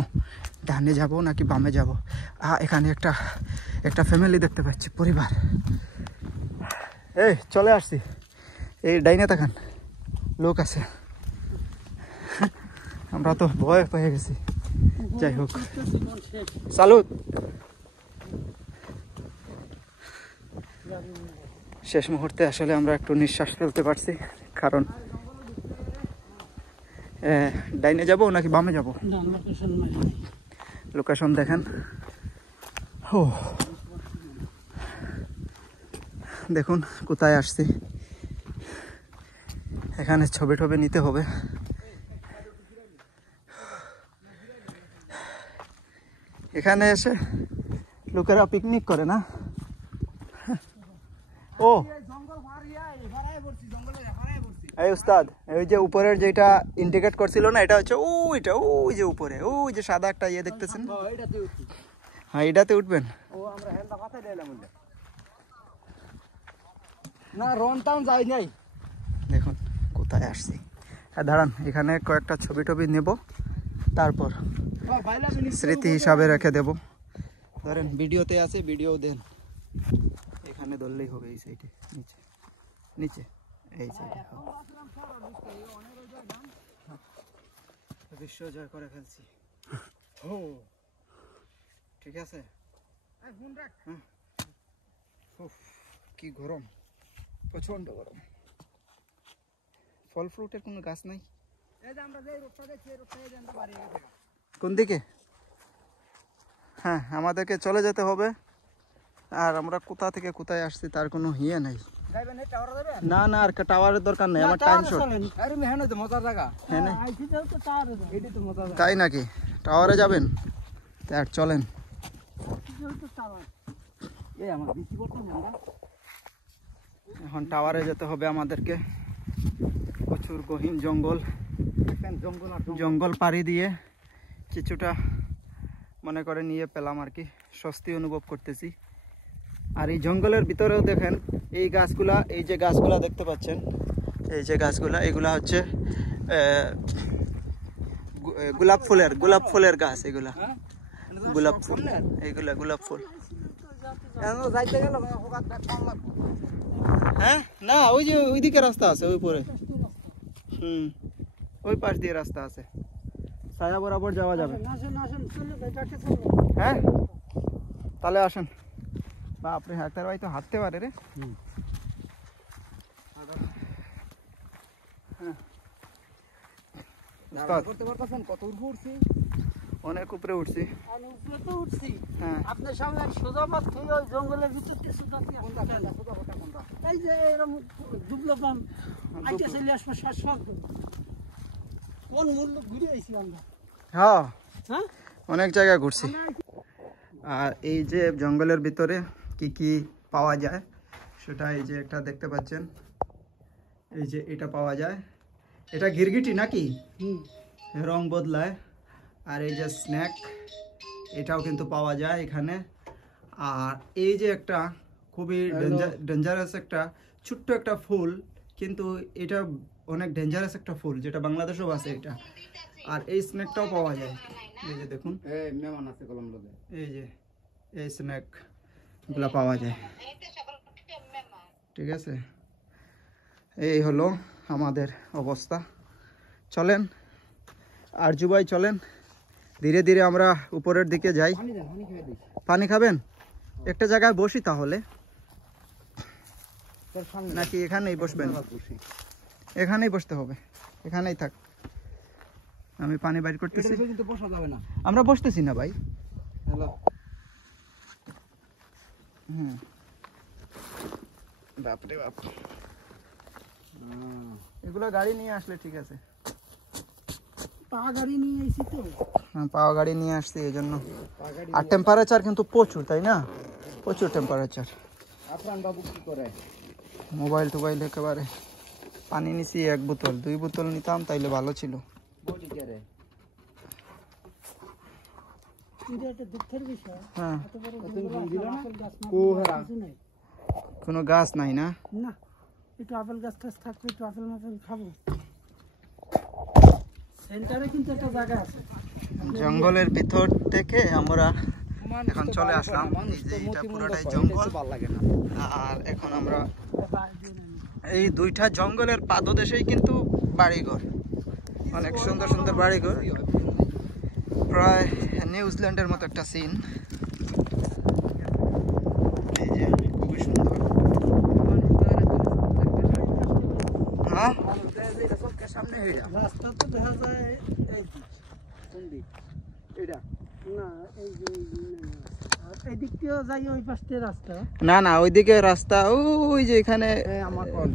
ডানে যাব নাকি বামে যাব? এখানে একটা ফ্যামিলি দেখতে পাচ্ছি, পরিবার। এই চলে আসছি, এই ডাইনে তাকান, লোক আছে। আমরা তো ভয় পেয়ে গেছি। যাই হোক, সালুট। শেষ মুহূর্তে আসলে আমরা একটু নিঃশ্বাস ফেলতে পারছি, কারণ ডাইনে যাব নাকি বামে যাব, লোকেশন দেখেন। ও দেখুন কোথায় আসছি, এখানে ছবি টবি নিতে হবে। এখানে এসে লোকেরা পিকনিক করে না। ও এই উস্তাদ, ওই যে উপরের যেটা ইন্ডিকেট করছিল না, এটা হচ্ছে ওই যে উপরে, ওই যে সাদা একটা ইয়ে দেখতেছেন। হ্যাঁ, এটাতে উঠবেন। না, রন টাউন যাই নাই। দেখুন কোথায় আসছি। দাঁড়ান, এখানে কয়েকটা ছবি টবি নেব, তারপর স্মৃতি হিসাবে রেখে দেব। ধরেন ভিডিওতে আছে, ভিডিও দেন। এখানে ধরলেই হবে, এই সাইডে নিচে নিচে, এই সাইডে। বিশ্ব জয় করে ফেলছি। ঠিক আছে, কি গরম, প্রচন্ড গরম। ফল ফ্রুটের কোনো গাছ নাই। কোন দিকে? হ্যাঁ, আমাদেরকে চলে যেতে হবে। আর আমরা কোথা থেকে কোথায় আসছি তার কোনো ইয়ে নাই। না না, আর টাওয়ারের দরকার নেই, আমার টাইম শর্ট। মজার জায়গা, তাই নাকি? টাওয়ারে যাবেন? আর চলেন। এখন টাওয়ারে যেতে হবে আমাদেরকে। প্রচুর গহীন জঙ্গল, জঙ্গল পাড়ি দিয়ে কিছুটা মনে করে নিয়ে পেলাম আর কি, স্বস্তি অনুভব করতেছি। আর এই জঙ্গলের ভিতরেও দেখেন এই গাছগুলা, এই যে গাছগুলা দেখতে পাচ্ছেন, এই যে গাছগুলা, এগুলা হচ্ছে গোলাপ ফুলের গাছ এগুলা, গোলাপ ফুল, এইগুলা গোলাপ ফুল। যাইতে গেল লাগবে। হ্যাঁ না, ওই যে ওইদিকে রাস্তা আছে, ওই পরে ওই পাশ দিয়ে রাস্তা আছে, ছায়া বরাবর যাওয়া যাবে। হ্যাঁ তাহলে আসেন। বাপরে হাঁটার ভাই তো হাঁটতে পারে রে। কত উপরে উঠছি, অনেক উপরে উঠছি। হ্যাঁ আপনার সামনে সোজা পথ থেকে ওই জঙ্গলের ভিতর দিয়ে সোজা দিয়ে এই যে এরকম ডুবলো পাম আইতে চলে আসবো সব কোন মূল্য ঘুরে আইছি আমরা। হ্যাঁ হ্যাঁ অনেক জায়গায় ঘুরছি। আর এই যে জঙ্গলের ভিতরে কি কি পাওয়া যায় সেটা এই যে একটা দেখতে পাচ্ছেন, এই যে এটা পাওয়া যায়, এটা গিরগিটি নাকি, রং বদলায়। আর এই যে স্ন্যাক, এটাও কিন্তু পাওয়া যায় এখানে। আর এই যে একটা খুবই ডেঞ্জারাস একটা ছোট্ট একটা ফুল, কিন্তু এটা অনেক ডেঞ্জারাস একটা ফুল, যেটা বাংলাদেশেও আছে এটা। আর এই স্ন্যাকটাও পাওয়া যায়, এই যে দেখুন, মেহমান আছে কলম লগে, এই যে এই স্ন্যাক গুলা পাওয়া যায়। ঠিক আছে, এই হলো আমাদের অবস্থা। চলেন আরজু ভাই, চলেন ধীরে ধীরে আমরা উপরের দিকে যাই। পানি খাবেন? একটা জায়গায় বসি তাহলে, নাকি এখানেই বসবেন? এখানেই বসতে হবে, এখানেই থাক। আমি পানি বাইর করতেছি। বসা যাবে না, আমরা বসতেছি না ভাই। বাপরে বাপ, এগুলো গাড়ি নিয়ে আসলে ঠিক আছে। পা গাড়ি নিয়ে আইছি তো, হ্যাঁ পাওয়া গাড়ি নিয়ে আসছি এই জন্য। আর টেম্পারেচার কিন্তু প্রচুর, তাই না? প্রচুর টেম্পারেচার। আফরান বাবু কি করে? মোবাইল টোবাইল একেবারে। পানি নিছি 1 বোতল, 2 বোতল নিতাম তাইলে ভালো ছিল। এটা দুঃখের বিষয়। হ্যাঁ এত বড় আপেল গাছ কিছু নাই। কোনো গাছ নাই না? না, একটু আপেল গাছ টাছ থাকলে একটু আপেল মাপেল খাবো। সেন্টারে কিন্তু একটা জায়গা আছে। জঙ্গলের ভিতর থেকে আমরা এখন চলে আসলাম। এই যে এটা পুরোটাই জঙ্গল। আর এখন আমরা এই দুইটা জঙ্গলের পাদদেশেই কিন্তু বাড়িঘর, অনেক সুন্দর সুন্দর বাড়িঘর, প্রায় নিউজিল্যান্ডের মতো একটা সিন। এই যে খুবই সুন্দর। হ্যাঁ রাস্তা তো দেখা যায় এই দিক, এটা না এই যে এই দিক দিয়েও যাই, ওই পাশ দিয়ে রাস্তা। না না, ওইদিকে রাস্তা, ওই যে এখানে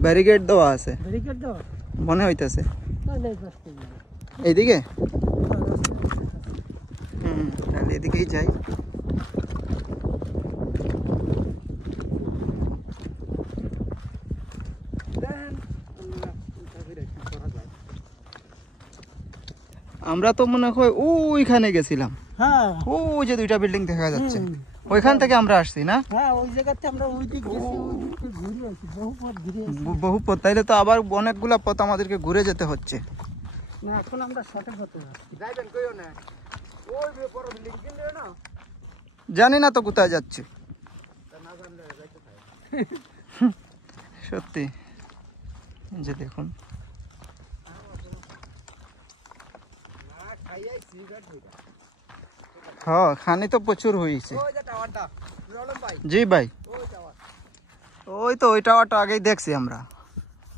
ব্যারিকেড দেওয়া আছে, ব্যারিকেড দেওয়া মনে হইতেছে। তাহলে এই পাশ থেকে এইদিকে তাহলে এদিকেই যাই। আমরা তো মনে হয় ওইখানে গেছিলাম। হ্যাঁ ওই যে দুইটা বিল্ডিং দেখা যাচ্ছে, ওইখান থেকে আমরা আসছি না? হ্যাঁ, ওই জায়গাতে আমরা ওই দিক গেছি, ওই দিক থেকে ঘুরে আসি, বহু পথ ঘুরে আসি। বহু পথ, তাইলে তো আবার অনেকগুলা পথ আমাদেরকে ঘুরে যেতে হচ্ছে। না, এখন আমরা সঠিক হতে পারছি। যাইবেন কইও না, ওই বড় বিল্ডিং কিনলে না, জানি না তো কোথায় যাচ্ছে না জানলে যাইতে পারে। সত্যি। যে দেখুন, হ্যাঁ খানি তো প্রচুর হয়েছে। ওই যে টাওয়ারটা, রলম ভাই, জি ভাই, ওই টাওয়ার, ওই তো ওই টাওয়ারটা আগেই দেখছি আমরা।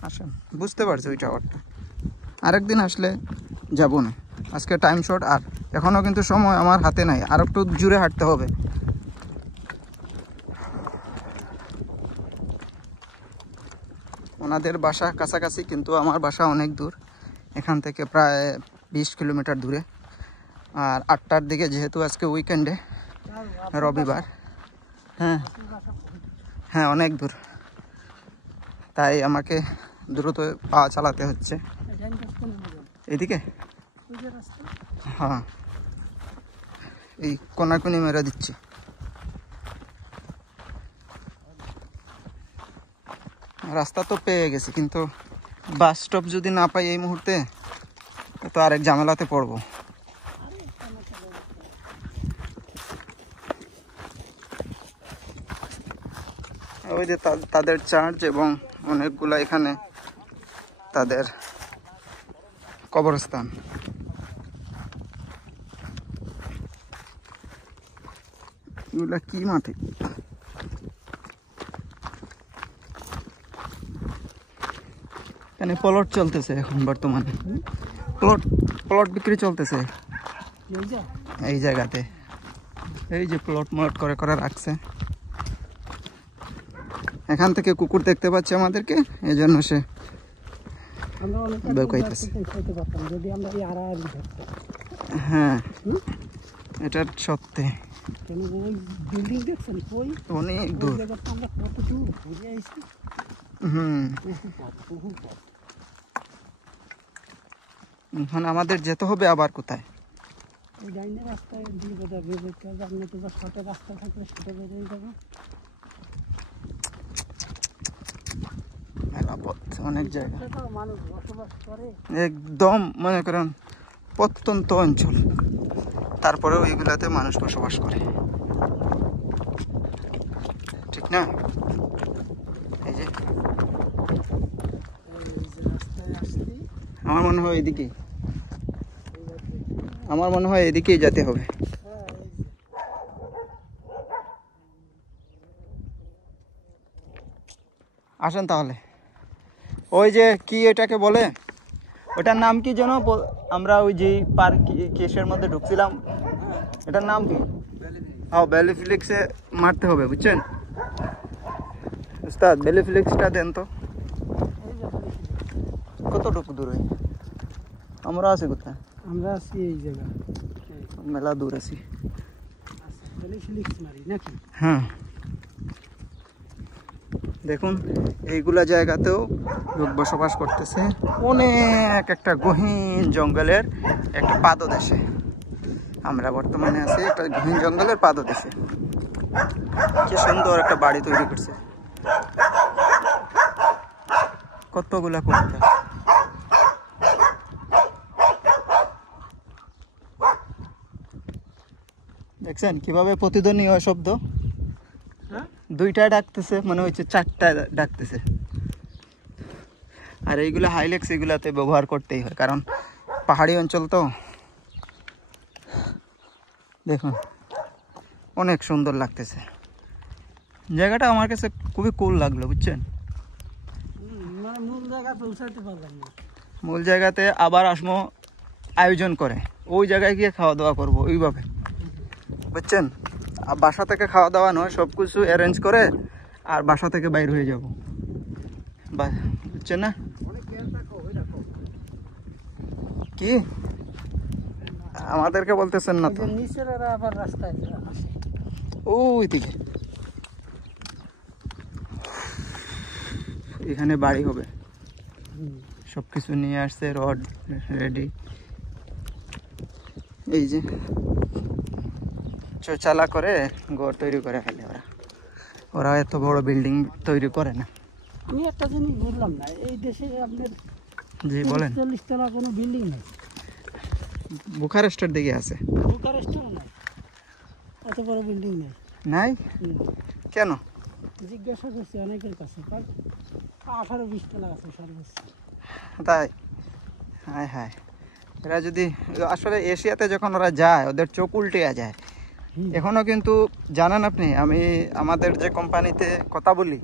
আসেন, বুঝতে পারছি ওই টাওয়ারটা। আরেকদিন আসলে যাব না, আজকে টাইম শর্ট। আর এখনও কিন্তু সময় আমার হাতে নাই, আর একটু জুড়ে হাঁটতে হবে। ওনাদের বাসা কাছাকাছি, কিন্তু আমার বাসা অনেক দূর, এখান থেকে প্রায় 20 কিলোমিটার দূরে। আর 8টার দিকে, যেহেতু আজকে উইকেন্ডে, রবিবার, হ্যাঁ হ্যাঁ অনেক দূর, তাই আমাকে দ্রুত পা চালাতে হচ্ছে। এদিকে হ্যাঁ, এই কোনাকুনি মেরে দিচ্ছি। রাস্তা তো পেয়ে গেছি, কিন্তু বাস স্টপ যদি না পাই এই মুহূর্তে, তো আরেক ঝামেলাতে পড়বো। ওই যে তাদের চার্চ এবং অনেকগুলা এখানে তাদের কবরস্থান। এগুলা কি মাটি? এখানে প্লট চলতেছে এখন বর্তমানে, প্লট বিক্রি চলতেছে এই জায়গাতে। এই যে প্লট করে করে রাখছে। এখান থেকে কুকুর দেখতে পাচ্ছে আমাদেরকে, এই জন্য সে বেউকাইতেছে। হ্যাঁ, এটা সত্যি অনেক দূর। এখন আমাদের যেতে হবে আবার কোথায়? অনেক জায়গা একদম মনে করেন প্রত্যন্ত অঞ্চল, তারপরেও এইগুলাতে মানুষ বসবাস করে, ঠিক না? এই যে আমার মনে হয় এদিকেই যেতে হবে। আসেন তাহলে। ওই যে কি এটাকে বলে, ওটার নাম কি যেন? আমরা ওই যে পার্ক কেসের মধ্যে ঢুকছিলাম, এটার নাম কি? হ্যাঁ, ভ্যালি ফ্লিক্সে মারতে হবে, বুঝছেন উস্তাদ? ভ্যালি ফ্লিক্সটা দেন তো। কতটুকু দূরে আমরা আছি? কোথায় আমরা আছি? এই জায়গা মেলা দূর আছি। নাকি? হ্যাঁ, দেখুন এইগুলা জায়গাতেও লোক বসবাস করতেছে। অনেক একটা গহীন জঙ্গলের একটা পাদদেশে আমরা বর্তমানে আছি, একটা গহীন জঙ্গলের পাদদেশে। কি সুন্দর একটা বাড়ি তৈরি করছে, কতগুলা করতে। দেখছেন কিভাবে প্রতিধ্বনি হয় শব্দ? দুইটায় ডাকতেছে, মনে হচ্ছে চারটায় ডাকতেছে। আর এইগুলো হাইলেক্স, এগুলাতে ব্যবহার করতেই হয়, কারণ পাহাড়ি অঞ্চল তো। দেখুন অনেক সুন্দর লাগতেছে জায়গাটা, আমার কাছে খুবই কুল লাগলো, বুঝছেন? মূল জায়গাতে আবার আসমো আয়োজন করে, ওই জায়গায় গিয়ে খাওয়া দাওয়া করবো ওইভাবে, বুঝছেন? বাসা থেকে খাওয়া দাওয়া নয়, সব কিছু অ্যারেঞ্জ করে আর বাসা থেকে বাইর হয়ে যাব, বুঝছেন না? কি আমাদেরকে বলতেছেন না তো? ওই দিকে এখানে বাড়ি হবে, সবকিছু নিয়ে আসছে, রড রেডি। এই যে চোচালা করে ঘর তৈরি করে ফেলে ওরা এত বড় বিল্ডিং তৈরি করে না। আমি একটা জিনিস বুঝলাম না, এই দেশে আপনার জি বলেন, 40 তলা কোনো বিল্ডিং নেই। বুখারেস্টের দিকে আছে, বুখারেস্টেও নাই, এত বড় বিল্ডিং নেই। নাই কেন? জিজ্ঞাসা করছি অনেকের কাছে, 18-20 তলা আছে সর্বোচ্চ। তাই? হায় হায়, এরা যদি আসলে এশিয়াতে যখন ওরা যায় ওদের চোখ উল্টে যায়। এখনো কিন্তু জানেন আপনি, আমি আমাদের যে কোম্পানিতে কথা বলি,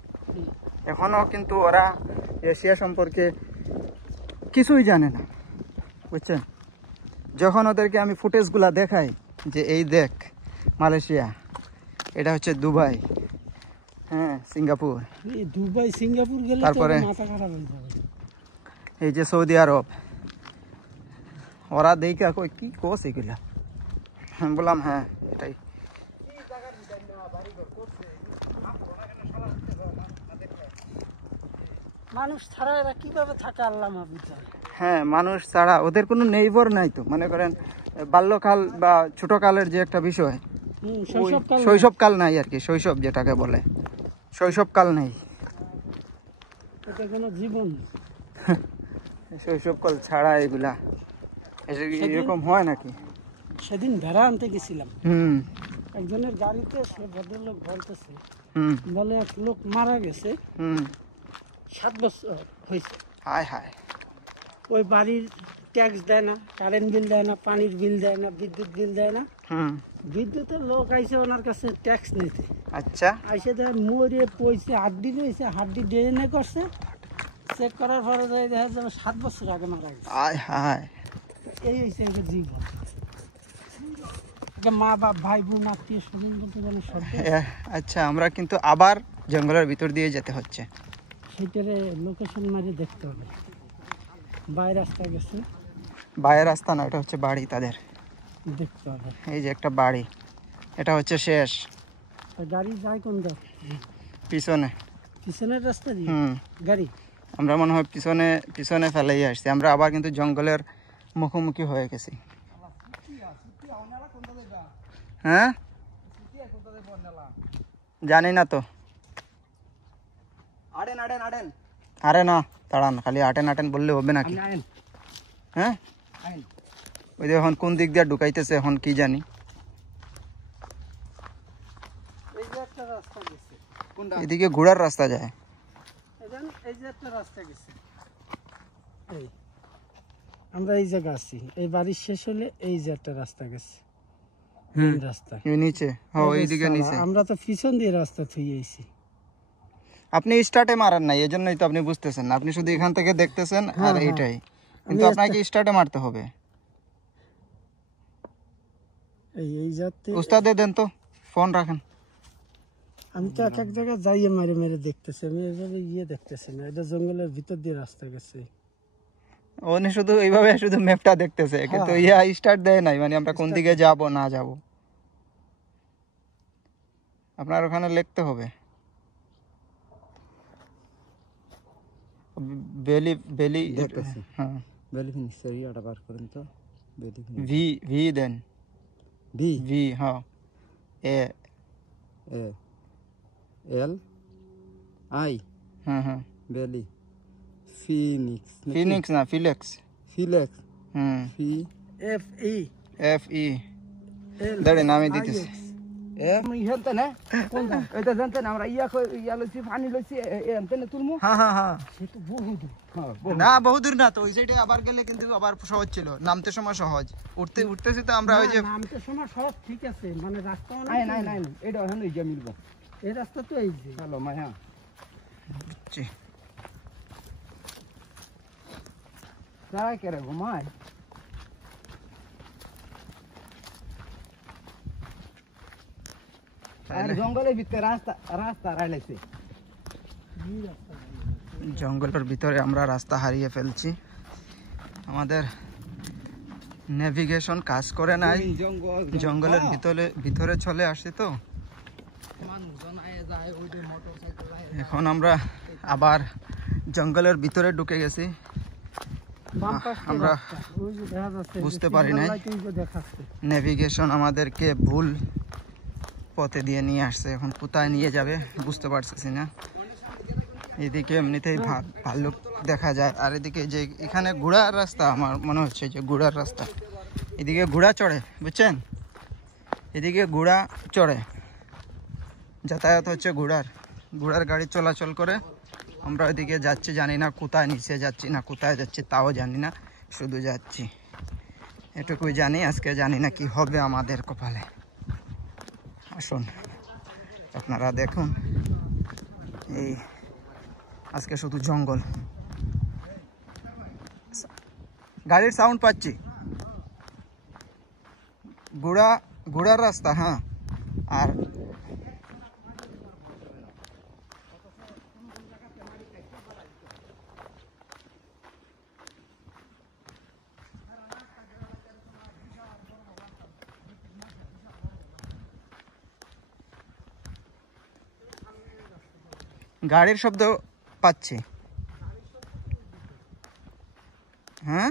এখনো কিন্তু ওরা এশিয়া সম্পর্কে কিছুই জানে না, বুঝছেন? যখন ওদেরকে আমি ফুটেজগুলা দেখাই যে এই দেখ মালয়েশিয়া, এটা হচ্ছে দুবাই, হ্যাঁ সিঙ্গাপুর, দুবাই সিঙ্গাপুর গেলে তারপরে মাথা খারাপ হয়ে যাবে, এই যে সৌদি আরব, ওরা দেখা কই কি কোস এগুলা? আমি বললাম হ্যাঁ এটাই। মানুষ ছাড়া এরা কিভাবে থাকে আল্লাহ মাহবুব জানে। হ্যাঁ, মানুষ ছাড়া ওদের কোনো নেইবার নাই তো, মনে করেন বাল্যকাল বা ছোটকালের যে একটা বিষয়, শৈশবকাল নাই আর কি, শৈশব যেটাকে বলে শৈশবকাল নেই, এটা কোনো জীবন শৈশবকাল ছাড়া এগুলা এরকম হয় নাকি? সেদিন ভেড়া আনতে গেছিলাম, একজনের গাড়িতে সে ভদ্রলোক বলতেছে, হুম বলে এক লোক মারা গেছে, হুম 7 বছর হয়েছে। হায় হায় ওই বাড়ির ট্যাক্স দেয় না, কারেন্ট বিল দেয় না, পানির বিল দেয় না, বিদ্যুৎ বিল দেয় না। হুম বিদ্যুতের লোক আইসে ওনার কাছে ট্যাক্স নিতে, আচ্ছা আইসে দেয় মরে পয়সে হাড্ডি রয়েছে, হাড্ডি ডিএনএ করছে, চেক করার পরে দেখা যাবে 7 বছর আগে মারা গেছে। হায় হায় এই হয়েছে এদের জীবন। মা বাপ ভাই বোন আত্মীয় স্বজন বলতে গেলে সব আচ্ছা আমরা কিন্তু আবার জঙ্গলের ভিতর দিয়ে যেতে হচ্ছে। সেটারে লোকেশন মারি দেখতে হবে। বাইরে রাস্তা গেছে, বাইরের রাস্তা না, এটা হচ্ছে বাড়ি তাদের। দেখতে হবে। এই যে একটা বাড়ি, এটা হচ্ছে শেষ তো গাড়ি যায় কোন দিক? পিছনে। পিছনের রাস্তা দিয়ে হুম গাড়ি। আমরা মনে হয় পিছনে পিছনে ফেলেই আসছি। আমরা আবার কিন্তু জঙ্গলের মুখোমুখি হয়ে গেছি। হ্যাঁ জানি না তো। আড়েন আড়েন আড়েন আরে না দাঁড়ান, খালি আটেন আটেন বললে হবে নাকি? আড়েন হ্যাঁ আড়েন। ওই যে এখন কোন দিক দিয়ে ঢুকাইতেছে এখন কি জানি। এই যে একটা রাস্তা গেছে, কোনটা? এদিকে ঘোড়ার রাস্তা যায়। এই যে একটা রাস্তা গেছে, এই আমরা এই জায়গা আছি, এই বাড়ির শেষ হলে এই যে একটা রাস্তা গেছে, মেন রাস্তা। এই নিচে, হ্যাঁ এইদিকে নিচে। আমরা তো পিছন দিয়ে রাস্তা থুইয়েছি। আপনি স্টার্টে মারেন নাই, এজন্যই তো আপনি বুঝতেছেন না। আপনি শুধু এখান থেকে দেখতেছেন আর এইটাই, কিন্তু আপনাকে স্টার্টে মারতে হবে। এই যাতে উস্তাদে দেন তো, ফোন রাখেন। আমি তো এক এক জায়গায় যাইয়ে মেরে মেরে দেখতেছি, আমি এভাবে দেখতেছি না। এটা জঙ্গলের ভিতর দিয়ে রাস্তা গেছে। উনি শুধু এইভাবে শুধু ম্যাপটা দেখতেছে, কিন্তু ইয়া স্টার্ট দেয় নাই, মানে আমরা কোন দিকে যাব না যাব। আপনার ওখানে লিখতে হবে বেলি বেলি। দেখতেছি। হ্যাঁ বেলি ফিনিশ সরি আটা বার করেন তো। বেলি ফিনিশ ভি ভি দেন, বি ভি হ্যাঁ এ এ এল আই হ্যাঁ হ্যাঁ বেলি ফিনিক্স ফিনিক্স না ফিলেক্স। ফিলেক্স হুম ফি এফ ই এফ ই এল দাঁড়ান আমি দিতেছি। আমি হেলতে না কোনটা এটা জানতে না আমরা ইয়া লইছি পানি লইছি এনতে না তুলমু। হ্যাঁ হ্যাঁ হ্যাঁ সে তো বহু দূর। হ্যাঁ না বহুদূর না তো, ওই সাইডে আবার গেলে কিন্তু আবার সহজ ছিল, নামতে সময় সহজ, উঠতেছি তো আমরা ওই যে। নামতে সময় সব ঠিক আছে, মানে রাস্তা অনেক আই নাই নাই এটা এখন এই যে মিলবো। এই রাস্তা তো এই যে চলো মায়া জি। তারা কেরে ঘুমায়। আর জঙ্গলের ভিতরে রাস্তা রাস্তা রাইলাইছে। জঙ্গলের ভিতরে আমরা রাস্তা হারিয়ে ফেলছি, আমাদের নেভিগেশন কাজ করে নাই। জঙ্গল জঙ্গলের ভিতরে চলে আসছি তো মানুষজন আয় যায় ওই যে মোটরসাইকেল এখন আমরা আবার জঙ্গলের ভিতরে ঢুকে গেছি। বাম পাশ দিয়ে আমরা রাস্তা, ওই যে দেখা যাচ্ছে, বুঝতে পারি নাই। দেখাচ্ছে। নেভিগেশন আমাদেরকে ভুল পথে দিয়ে নিয়ে আসছে, এখন কোথায় নিয়ে যাবে বুঝতে পারতেছি না। এদিকে এমনিতেই ভাল্লুক দেখা যায়, আর এদিকে যে এখানে ঘোড়ার রাস্তা, আমার মনে হচ্ছে যে ঘোড়ার রাস্তা। এদিকে ঘোড়া চড়ে, বুঝছেন, এদিকে ঘোড়া চড়ে, যাতায়াত হচ্ছে ঘোড়ার গাড়ি চলাচল করে। আমরা ওইদিকে যাচ্ছি, জানি না কোথায় নিচে যাচ্ছি না কোথায় যাচ্ছি তাও জানি না, শুধু যাচ্ছি এটুকুই জানি। আজকে জানি না কি হবে আমাদের কপালে। আসুন আপনারা দেখুন, এই আজকে শুধু জঙ্গল। গাড়ির সাউন্ড পাচ্ছি, ঘোড়ার রাস্তা। হ্যাঁ আর গাড়ির শব্দ পাচ্ছি। হ্যাঁ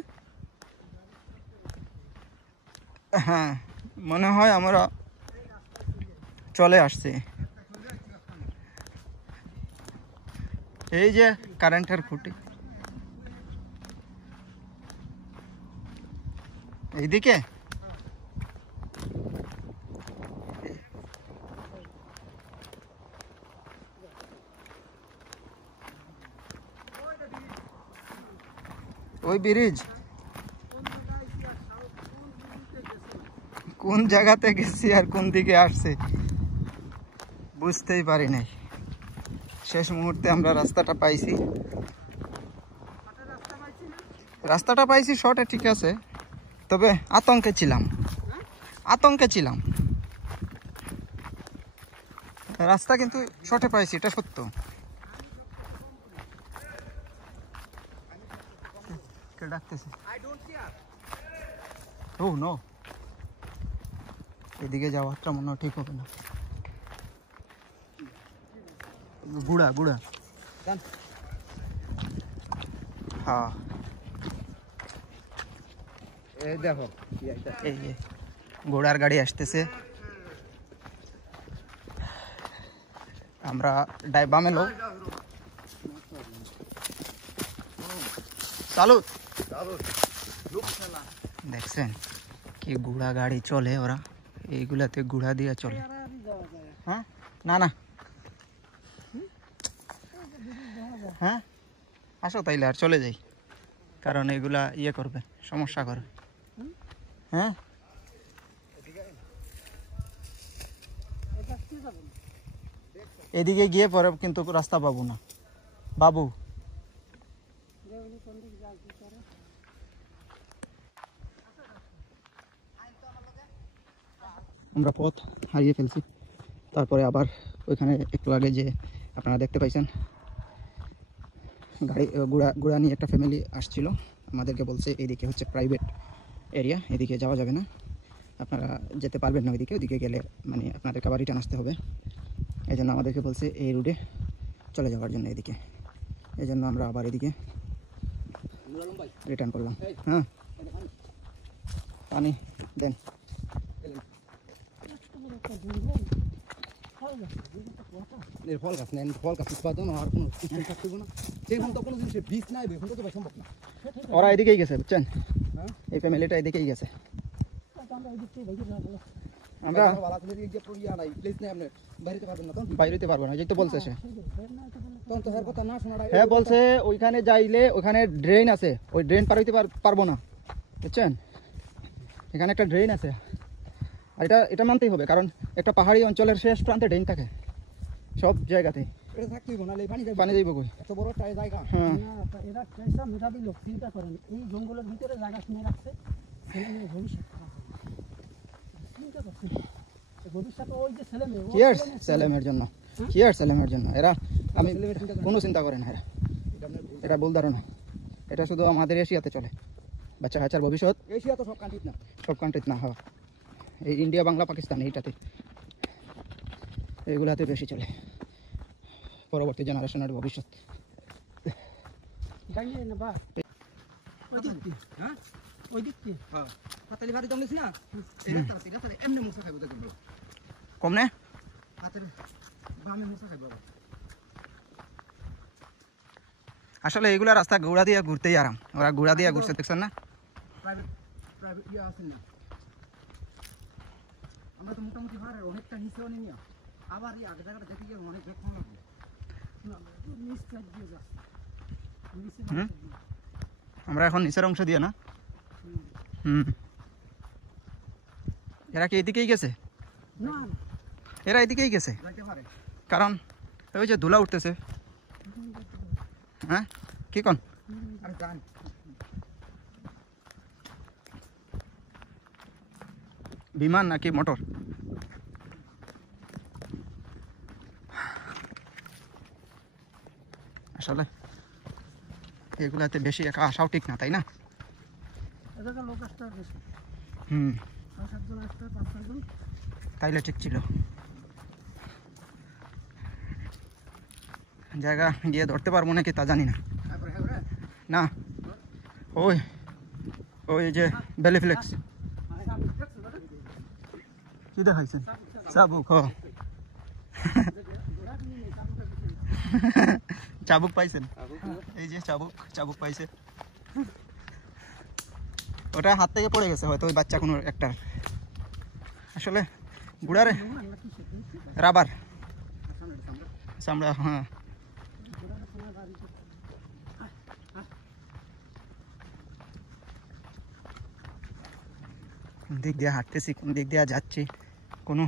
হ্যাঁ মনে হয় আমরা চলে আসছি। এই যে কারেন্টের খুঁটি এইদিকে, ওই ব্রিজ কোন জায়গাতে গেছি আর কোন দিকে আসছে বুঝতেই পারি নাই। শেষ মুহূর্তে আমরা রাস্তাটা পাইছি, শর্টে ঠিক আছে, তবে আতঙ্কে ছিলাম। রাস্তা কিন্তু শর্টে পাইছি, এটা সত্য। কে ডাকতেছে? ও নো, এদিকে যাওয়াটা মনে হয় ঠিক হবে না। গুড়া হ্যাঁ, এই দেখো এই যে ঘোড়ার গাড়ি আসতেছে। আমরা বামে লো, চালু। দেখছেন কি ঘোড়া গাড়ি চলে, ওরা এইগুলাতে ঘোড়া দিয়ে চলে। হ্যাঁ, না হ্যাঁ, আসো তাইলে আর চলে যাই, কারণ এগুলা ইয়ে করবে, সমস্যা করবে। হ্যাঁ, এদিকে গিয়ে পরে কিন্তু রাস্তা পাবো না বাবু। আমরা পথ হারিয়ে ফেলছি। তারপরে আবার ওইখানে একটু আগে যে আপনারা দেখতে পাইছেন গাড়ি গুড়া নিয়ে একটা ফ্যামিলি আসছিল, আমাদেরকে বলছে এইদিকে হচ্ছে প্রাইভেট এরিয়া, এদিকে যাওয়া যাবে না, আপনারা যেতে পারবেন না ওইদিকে, ওইদিকে গেলে মানে আপনাদেরকে আবার রিটার্ন আসতে হবে। এই জন্য আমাদেরকে বলছে এই রুটে চলে যাওয়ার জন্য এদিকে, এই জন্য আমরা আবার এদিকে রিটার্ন করলাম। হ্যাঁ, পানি দেন। ফল গাছ নেন, ফল গাছ উৎপাদন আর কোনো সিস্টেম থাকতে না, সেখান তো কোনো জিনিসের বীজ নাই, এখন তো সম্ভব না। ওরা এদিকেই গেছে, বুঝছেন, হ্যাঁ, এই ফ্যামিলিটা এদিকেই গেছে। আমরা বাইরেতে পারবো না, যেই তো বলছে সে। হ্যাঁ বলছে ওইখানে যাইলে ওইখানে ড্রেন আছে, ওই ড্রেন পার হইতে পারবো না, বুঝছেন, এখানে একটা ড্রেন আছে। আর এটা মানতেই হবে, কারণ একটা পাহাড়ি অঞ্চলের শেষ প্রান্তে ড্রেন থাকে সব জায়গাতে। পানি যাইব কই? এত বড় একটা জায়গা। হ্যাঁ, এরা চেষ্টা মেধাবী লোক, চিন্তা করেন এই জঙ্গলের ভিতরে জায়গা কিনে রাখছে, ছেলেমেয়ের ভবিষ্যৎ খারাপ হবে। চিন্তা করছেন ভবিষ্যতে ওই যে ছেলেমেয়ে, চিয়ার্স ছেলেমেয়ের জন্য এরা, আমি কোনো চিন্তা করে না এরা, এটা ভুল ধারণা। এটা শুধু আমাদের এশিয়াতে চলে, বাচ্চা কাচ্চার ভবিষ্যৎ এশিয়া তো সব কান্ট্রি না, সব কান্ট্রিতে না। হয় এই ইন্ডিয়া, বাংলা, পাকিস্তান, এইটাতে এগুলাতে বেশি চলে, পরবর্তী জেনারেশনের ভবিষ্যৎ। হ্যাঁ ওই দিক কি হ্যাঁ হাতালি বাড়ি জমলেছ না, এটা তাহলে এমনি মুসা খাইবো দেখবো, কম নে হাতের বামে মুসা খাইবো। আসলে এগুলা রাস্তা ঘোড়া দিয়ে ঘুরতেই আরাম, ওরা ঘোড়া দিয়ে ঘুরছে, দেখছেন না? প্রাইভেট ইয়ে আছে না, আমরা তো মোটামুটি ভাড়া অনেকটা নিচেও নিই, আবার এই আগে জায়গাটা দেখে গিয়ে অনেক বেক্ষণ লাগবে। আমরা এখন নিচের অংশ দিয়ে না। এরা কি এদিকেই গেছে? এরা এদিকেই গেছে, কারণ ওই যে ধুলা উঠতেছে। হ্যাঁ, কি কোন বিমান নাকি মোটর? আসলে এগুলাতে বেশি একা আসাও ঠিক না, তাই না? তাইলে ঠিক ছিল, জায়গা গিয়ে ধরতে পারবো নাকি তা জানি না। না, ওই ওই যে বেলি ফ্লেক্স কি দেখাইছেন? চাবুক, চাবুক পাইছেন? এই যে চাবুক পাইছে, ওটা হাত থেকে পড়ে গেছে হয়তো ওই বাচ্চা কোনো একটা। আসলে গুড়ারে রাবার চামড়া। হ্যাঁ, কোন দিক দিয়ে হাঁটতেছি, কোন দিক দিয়ে যাচ্ছি, কোনো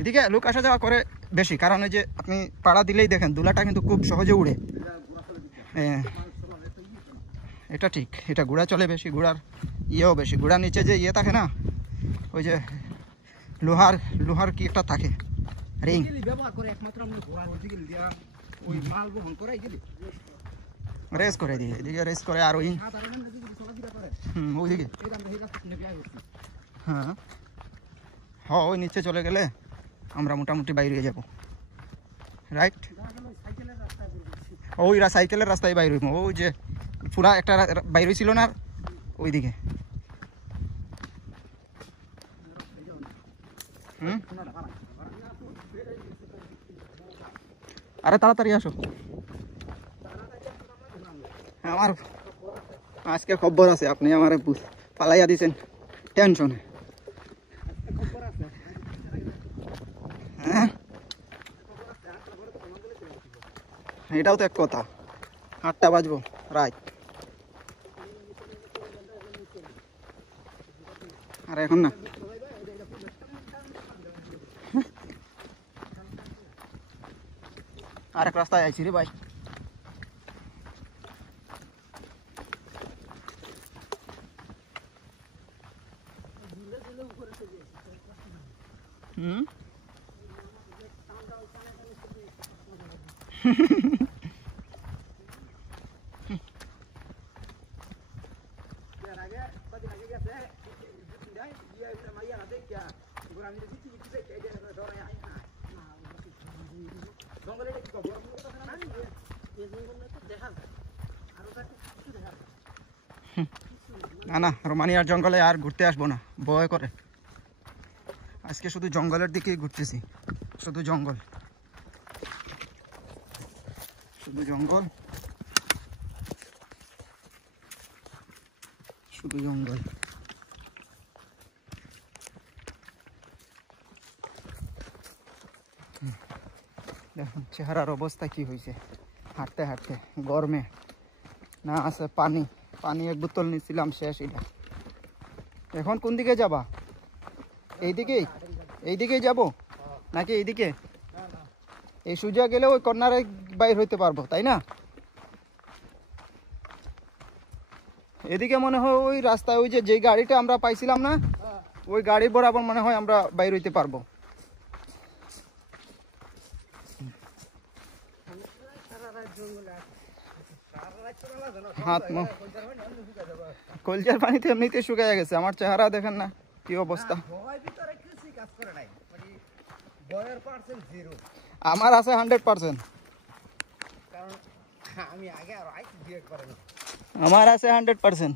এদিকে লোক আসা যাওয়া করে বেশি, কারণ ওই যে আপনি পাড়া দিলেই দেখেন দুলাটা কিন্তু খুব সহজে উড়ে। হ্যাঁ এটা ঠিক, এটা ঘোড়া চলে বেশি, ঘোড়ার ইয়েও বেশি, ঘোড়ার নিচে যে ইয়ে থাকে না, ওই যে লোহার লোহার কি একটা থাকে রিং, ব্যবহার করে একমাত্র আমরা ঘোড়ার ওদিকে দিয়া ওই মাল বহন করে গেলি রেস করে দিয়ে এদিকে রেস করে, আর ওই সাধারণ যদি চলাফেরা করে ওইদিকে এই আমরা এই রাস্তা শুনে প্রায় করছি। হ্যাঁ হ্যাঁ ওই নিচে চলে গেলে আমরা মোটামুটি বাইরে যাব, রাইট? ওই সাইকেলের রাস্তায় বাইরে হইব, ওই যে পুরা একটা বাইরে ছিল না ওইদিকে। আরে তাড়াতাড়ি আসো, আমার আজকে খবর আছে, আপনি আমার পালাইয়া দিয়েছেন টেনশনে। হ্যাঁ এটাও তো এক কথা, 8টা বাজবো রাত, আর এখন না। আরেক রাস্তায় আইছি রে ভাই, না না রোমানিয়ার জঙ্গলে আর ঘুরতে আসবো না, ভয় করে। আজকে শুধু জঙ্গলের দিকেই ঘুরতেছি, শুধু জঙ্গল, শুধু জঙ্গল, শুধু জঙ্গল। দেখুন চেহারার অবস্থা কি হয়েছে হাঁটতে হাঁটতে, গরমে না আছে পানি, পানি এক বোতল নিয়েছিলাম শেষ। এটা এখন কোন দিকে যাবা? এইদিকেই, এইদিকেই যাব নাকি এইদিকে? এই সুজা গেলে ওই কর্নারে বাইর হইতে পারবো, তাই না? এদিকে মনে হয় ওই রাস্তায় ওই যে গাড়িটা আমরা পাইছিলাম না, ওই গাড়ি বরাবর মনে হয় আমরা বাইর হইতে পারবো। হাত মুখ কলজার পানিতে এমনিতে শুকাইয়া গেছে, আমার চেহারা দেখেন না কি অবস্থা। আমার আছে 100%, আমার আছে 100%,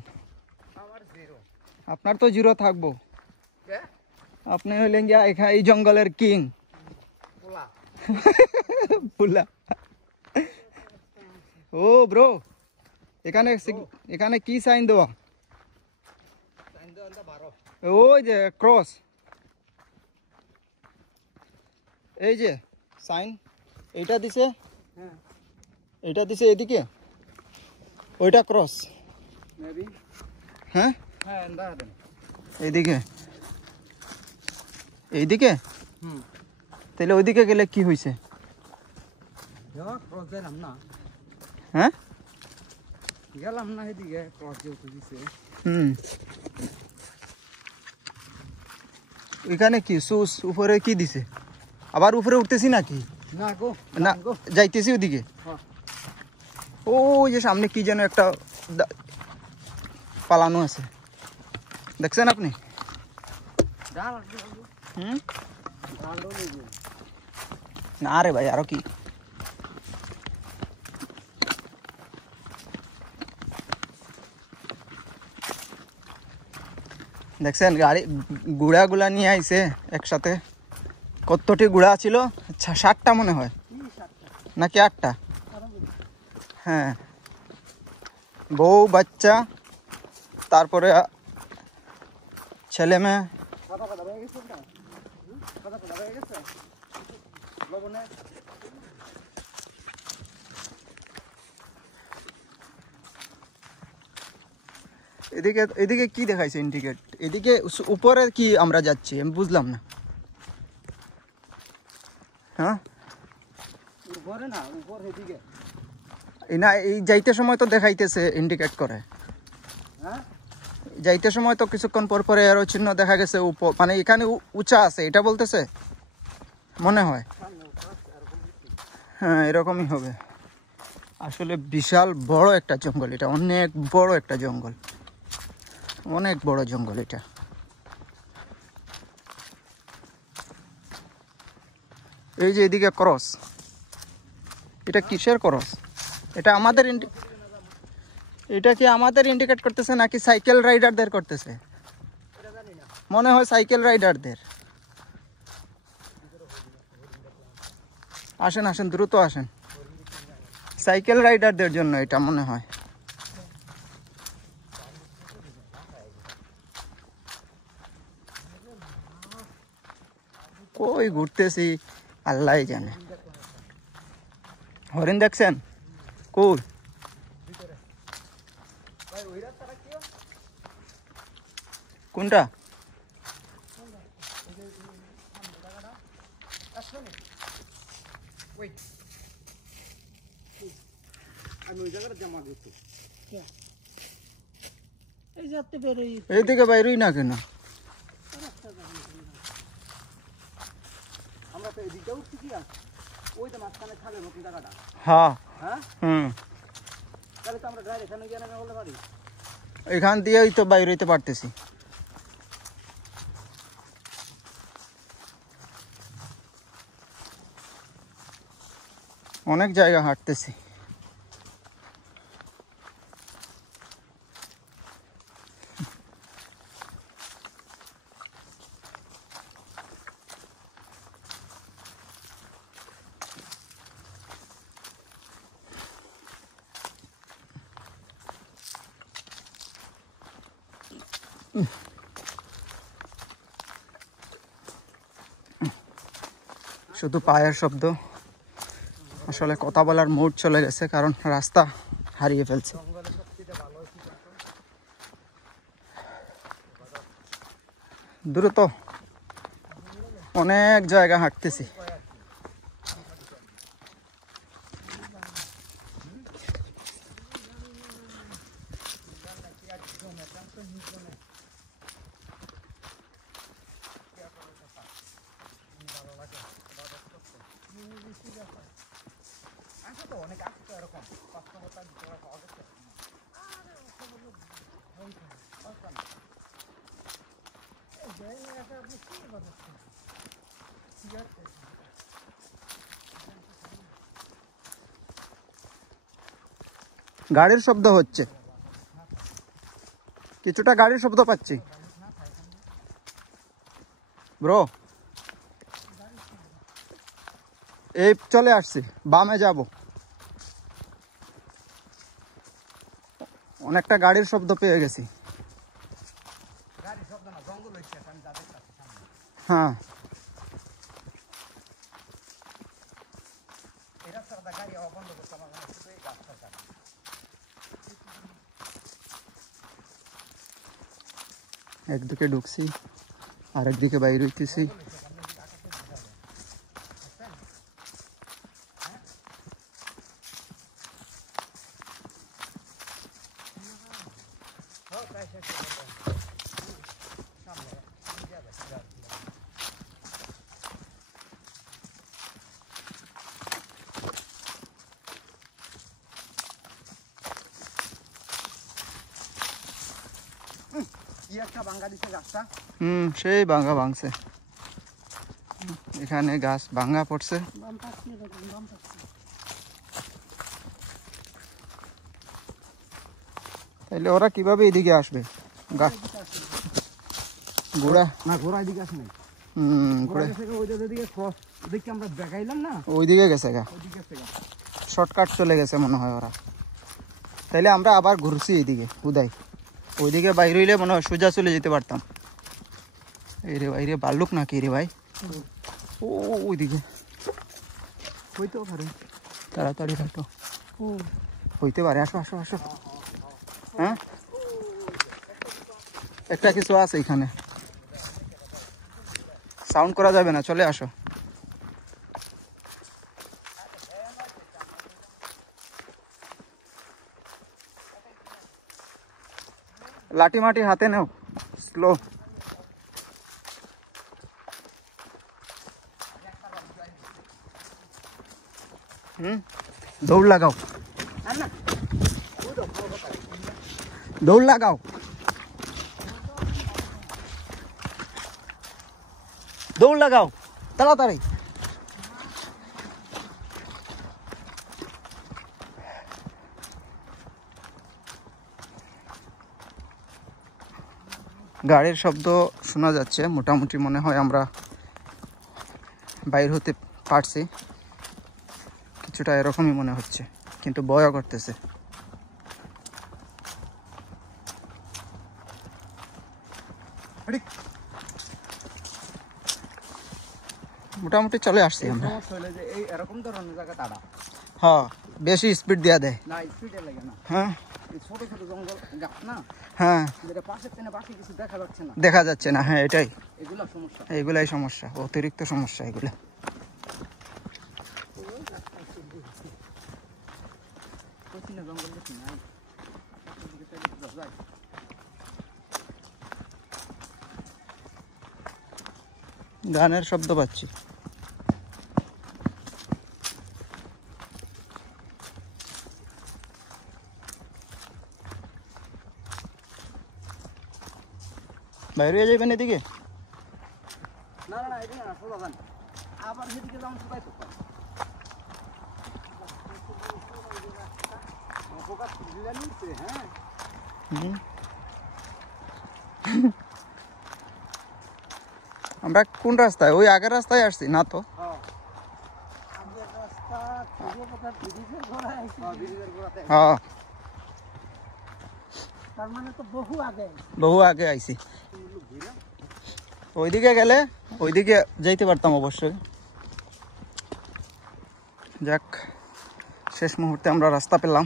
আপনার তো 0 থাকবো। আপনি হইলেন গিয়া এই জঙ্গলের কিং পুলা। ও ব্রো, এখানে এখানে কি সাইন দেওয়া? ওই যে ক্রস, এই যে সাইন এইটা দিছে, এইটা দিছে এদিকে, ওইটা ক্রস। হ্যাঁ এইদিকে, এইদিকে, তাহলে ওইদিকে গেলে কি হয়েছে? হ্যাঁ গেলাম না এদিকে, ক্রস যেহেতু দিছে। এখানে কি সুস উপরে কি দিছে? আবার উপরে উঠতেছি নাকি? না গো, না যাইতেছি ওদিকে। ও যে সামনে কি যেন একটা পালানো আছে, দেখছেন আপনি? না রে ভাই, আরো কি দেখছেন? গাড়ি গুড়াগুলা নিয়ে আইছে একসাথে। কতটি গুড়া ছিল? 60টা মনে হয়, নাকি 8টা? হ্যাঁ, বউ বাচ্চা, তারপরে ছেলে মেয়ে। এদিকে এদিকে কি দেখাইছে ইন্ডিকেট? এদিকে উপরে কি আমরা যাচ্ছি আমি বুঝলাম না। হ্যাঁ উপরে না, উপর এদিকে। না এই যাইতে সময় তো দেখাইতেছে ইন্ডিকেট করে। হ্যাঁ যাইতে সময় তো কিছুক্ষণ পর পরে আরো চিহ্ন দেখা গেছে উপর, মানে এখানে উঁচা আছে এটা বলতেছে মনে হয়। হ্যাঁ এরকমই হবে। আসলে বিশাল বড় একটা জঙ্গল এটা, অনেক বড় একটা জঙ্গল, অনেক বড় জঙ্গল এটা। এই যে এদিকে ক্রস, এটা কিসের ক্রস? এটা আমাদের এটা কি আমাদের ইন্ডিকেট করতেছে নাকি সাইকেল রাইডারদের করতেছে? মনে হয় সাইকেল রাইডারদের। আসেন আসেন দ্রুত আসেন, সাইকেল রাইডারদের জন্য এটা মনে হয়। কই ঘুরতেছি আল্লাহ জানে। হরিণ দেখছেন? কই? কোনটা? আমি ওই জায়গাটা জমা দিচ্ছি। এই যাতে বেরোই এইদিকে বাইরই না কেন? আমরা তো এদিকটা উঠছি কি আর ওই যে মাঝখানে খালের মতন জায়গাটা। হ্যাঁ হ্যাঁ তাহলে তো আমরা ডাইরেক্ট এখানে গিয়ে নামে বলতে পারি। এখান দিয়েই তো বাইর হইতে পারতেছি। অনেক জায়গা হাঁটতেছি। শুধু পায়ের শব্দ, আসলে কথা বলার মুড চলে গেছে কারণ রাস্তা হারিয়ে ফেলছে। দ্রুত অনেক জায়গা হাঁটতেছি। গাড়ির শব্দ হচ্ছে, কিছুটা গাড়ির শব্দ পাচ্ছি ব্রো। এই চলে আসছি, বামে যাব। অনেকটা গাড়ির শব্দ পেয়ে গেছি। হ্যাঁ একদিকে ঢুকছি আর একদিকে বাইরে হইতেছি। সেই ভাঙা ভাঙছে, এখানে গাছ ভাঙা পড়ছে। তাইলে ওরা কিভাবে এদিকে আসবে? ঘোড়া না ঘোড়া এদিকে আসে নাই। ওইদিকে আমরা দেখাইলাম না, ওইদিকে গেছে গা, শর্টকাট চলে গেছে মনে হয় ওরা। তাইলে আমরা আবার ঘুরছি এইদিকে উদয়, ওইদিকে বাইরে হইলে মনে হয় সোজা চলে যেতে পারতাম। এই রে ভাই রে, ভাল্লুক নাকি রে ভাই? ও ওইদিকে হইতেও পারে, তাড়াতাড়ি হাঁটো। হইতে পারে, আসো আসো আসো। হ্যাঁ একটা কিছু আছে এখানে, সাউন্ড করা যাবে না, চলে আসো। লাঠি মাটি হাতে নেও, স্লো। দৌড় লাগাও, দৌড় লাগাও, দৌড় লাগাও তাড়াতাড়ি। গাড়ির শব্দ শোনা যাচ্ছে, মোটামুটি মনে হয় আমরা বাইর হতে পারছি, কিছুটা এরকমই মনে হচ্ছে, কিন্তু ভয়ও করতেছে। মোটামুটি চলে আসছি আমরা। এই এরকম ধরনের জায়গা তারা হ্যাঁ, বেশি স্পিড দেওয়া দেয়। না, স্পিডে লাগে না। হ্যাঁ ছোট ছোট জঙ্গল গাছ না, হ্যাঁ, যেটা পাশে তেনে পাশে কিছু দেখা যাচ্ছে না, দেখা যাচ্ছে না। হ্যাঁ, এটাই, এগুলো সমস্যা। এইগুলাই সমস্যা, অতিরিক্ত সমস্যা এগুলো। জঙ্গল বেশি নাই। গানের শব্দ পাচ্ছি। বাইরে যাবেন এদিকে? না না, এদিকে না, সোজা যান। আবার সেদিকে যান, সোজাই তো হ্যাঁ। আমরা কোন রাস্তায়? ওই আগের রাস্তায় আসছি না তো? হ্যাঁ, তার মানে তো বহু আগে। বহু আগে আইছি। ওইদিকে গেলে ওইদিকে যাইতে পারতাম অবশ্যই। যাক, শেষ মুহূর্তে আমরা রাস্তা পেলাম।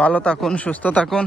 ভালো থাকুন, সুস্থ থাকুন।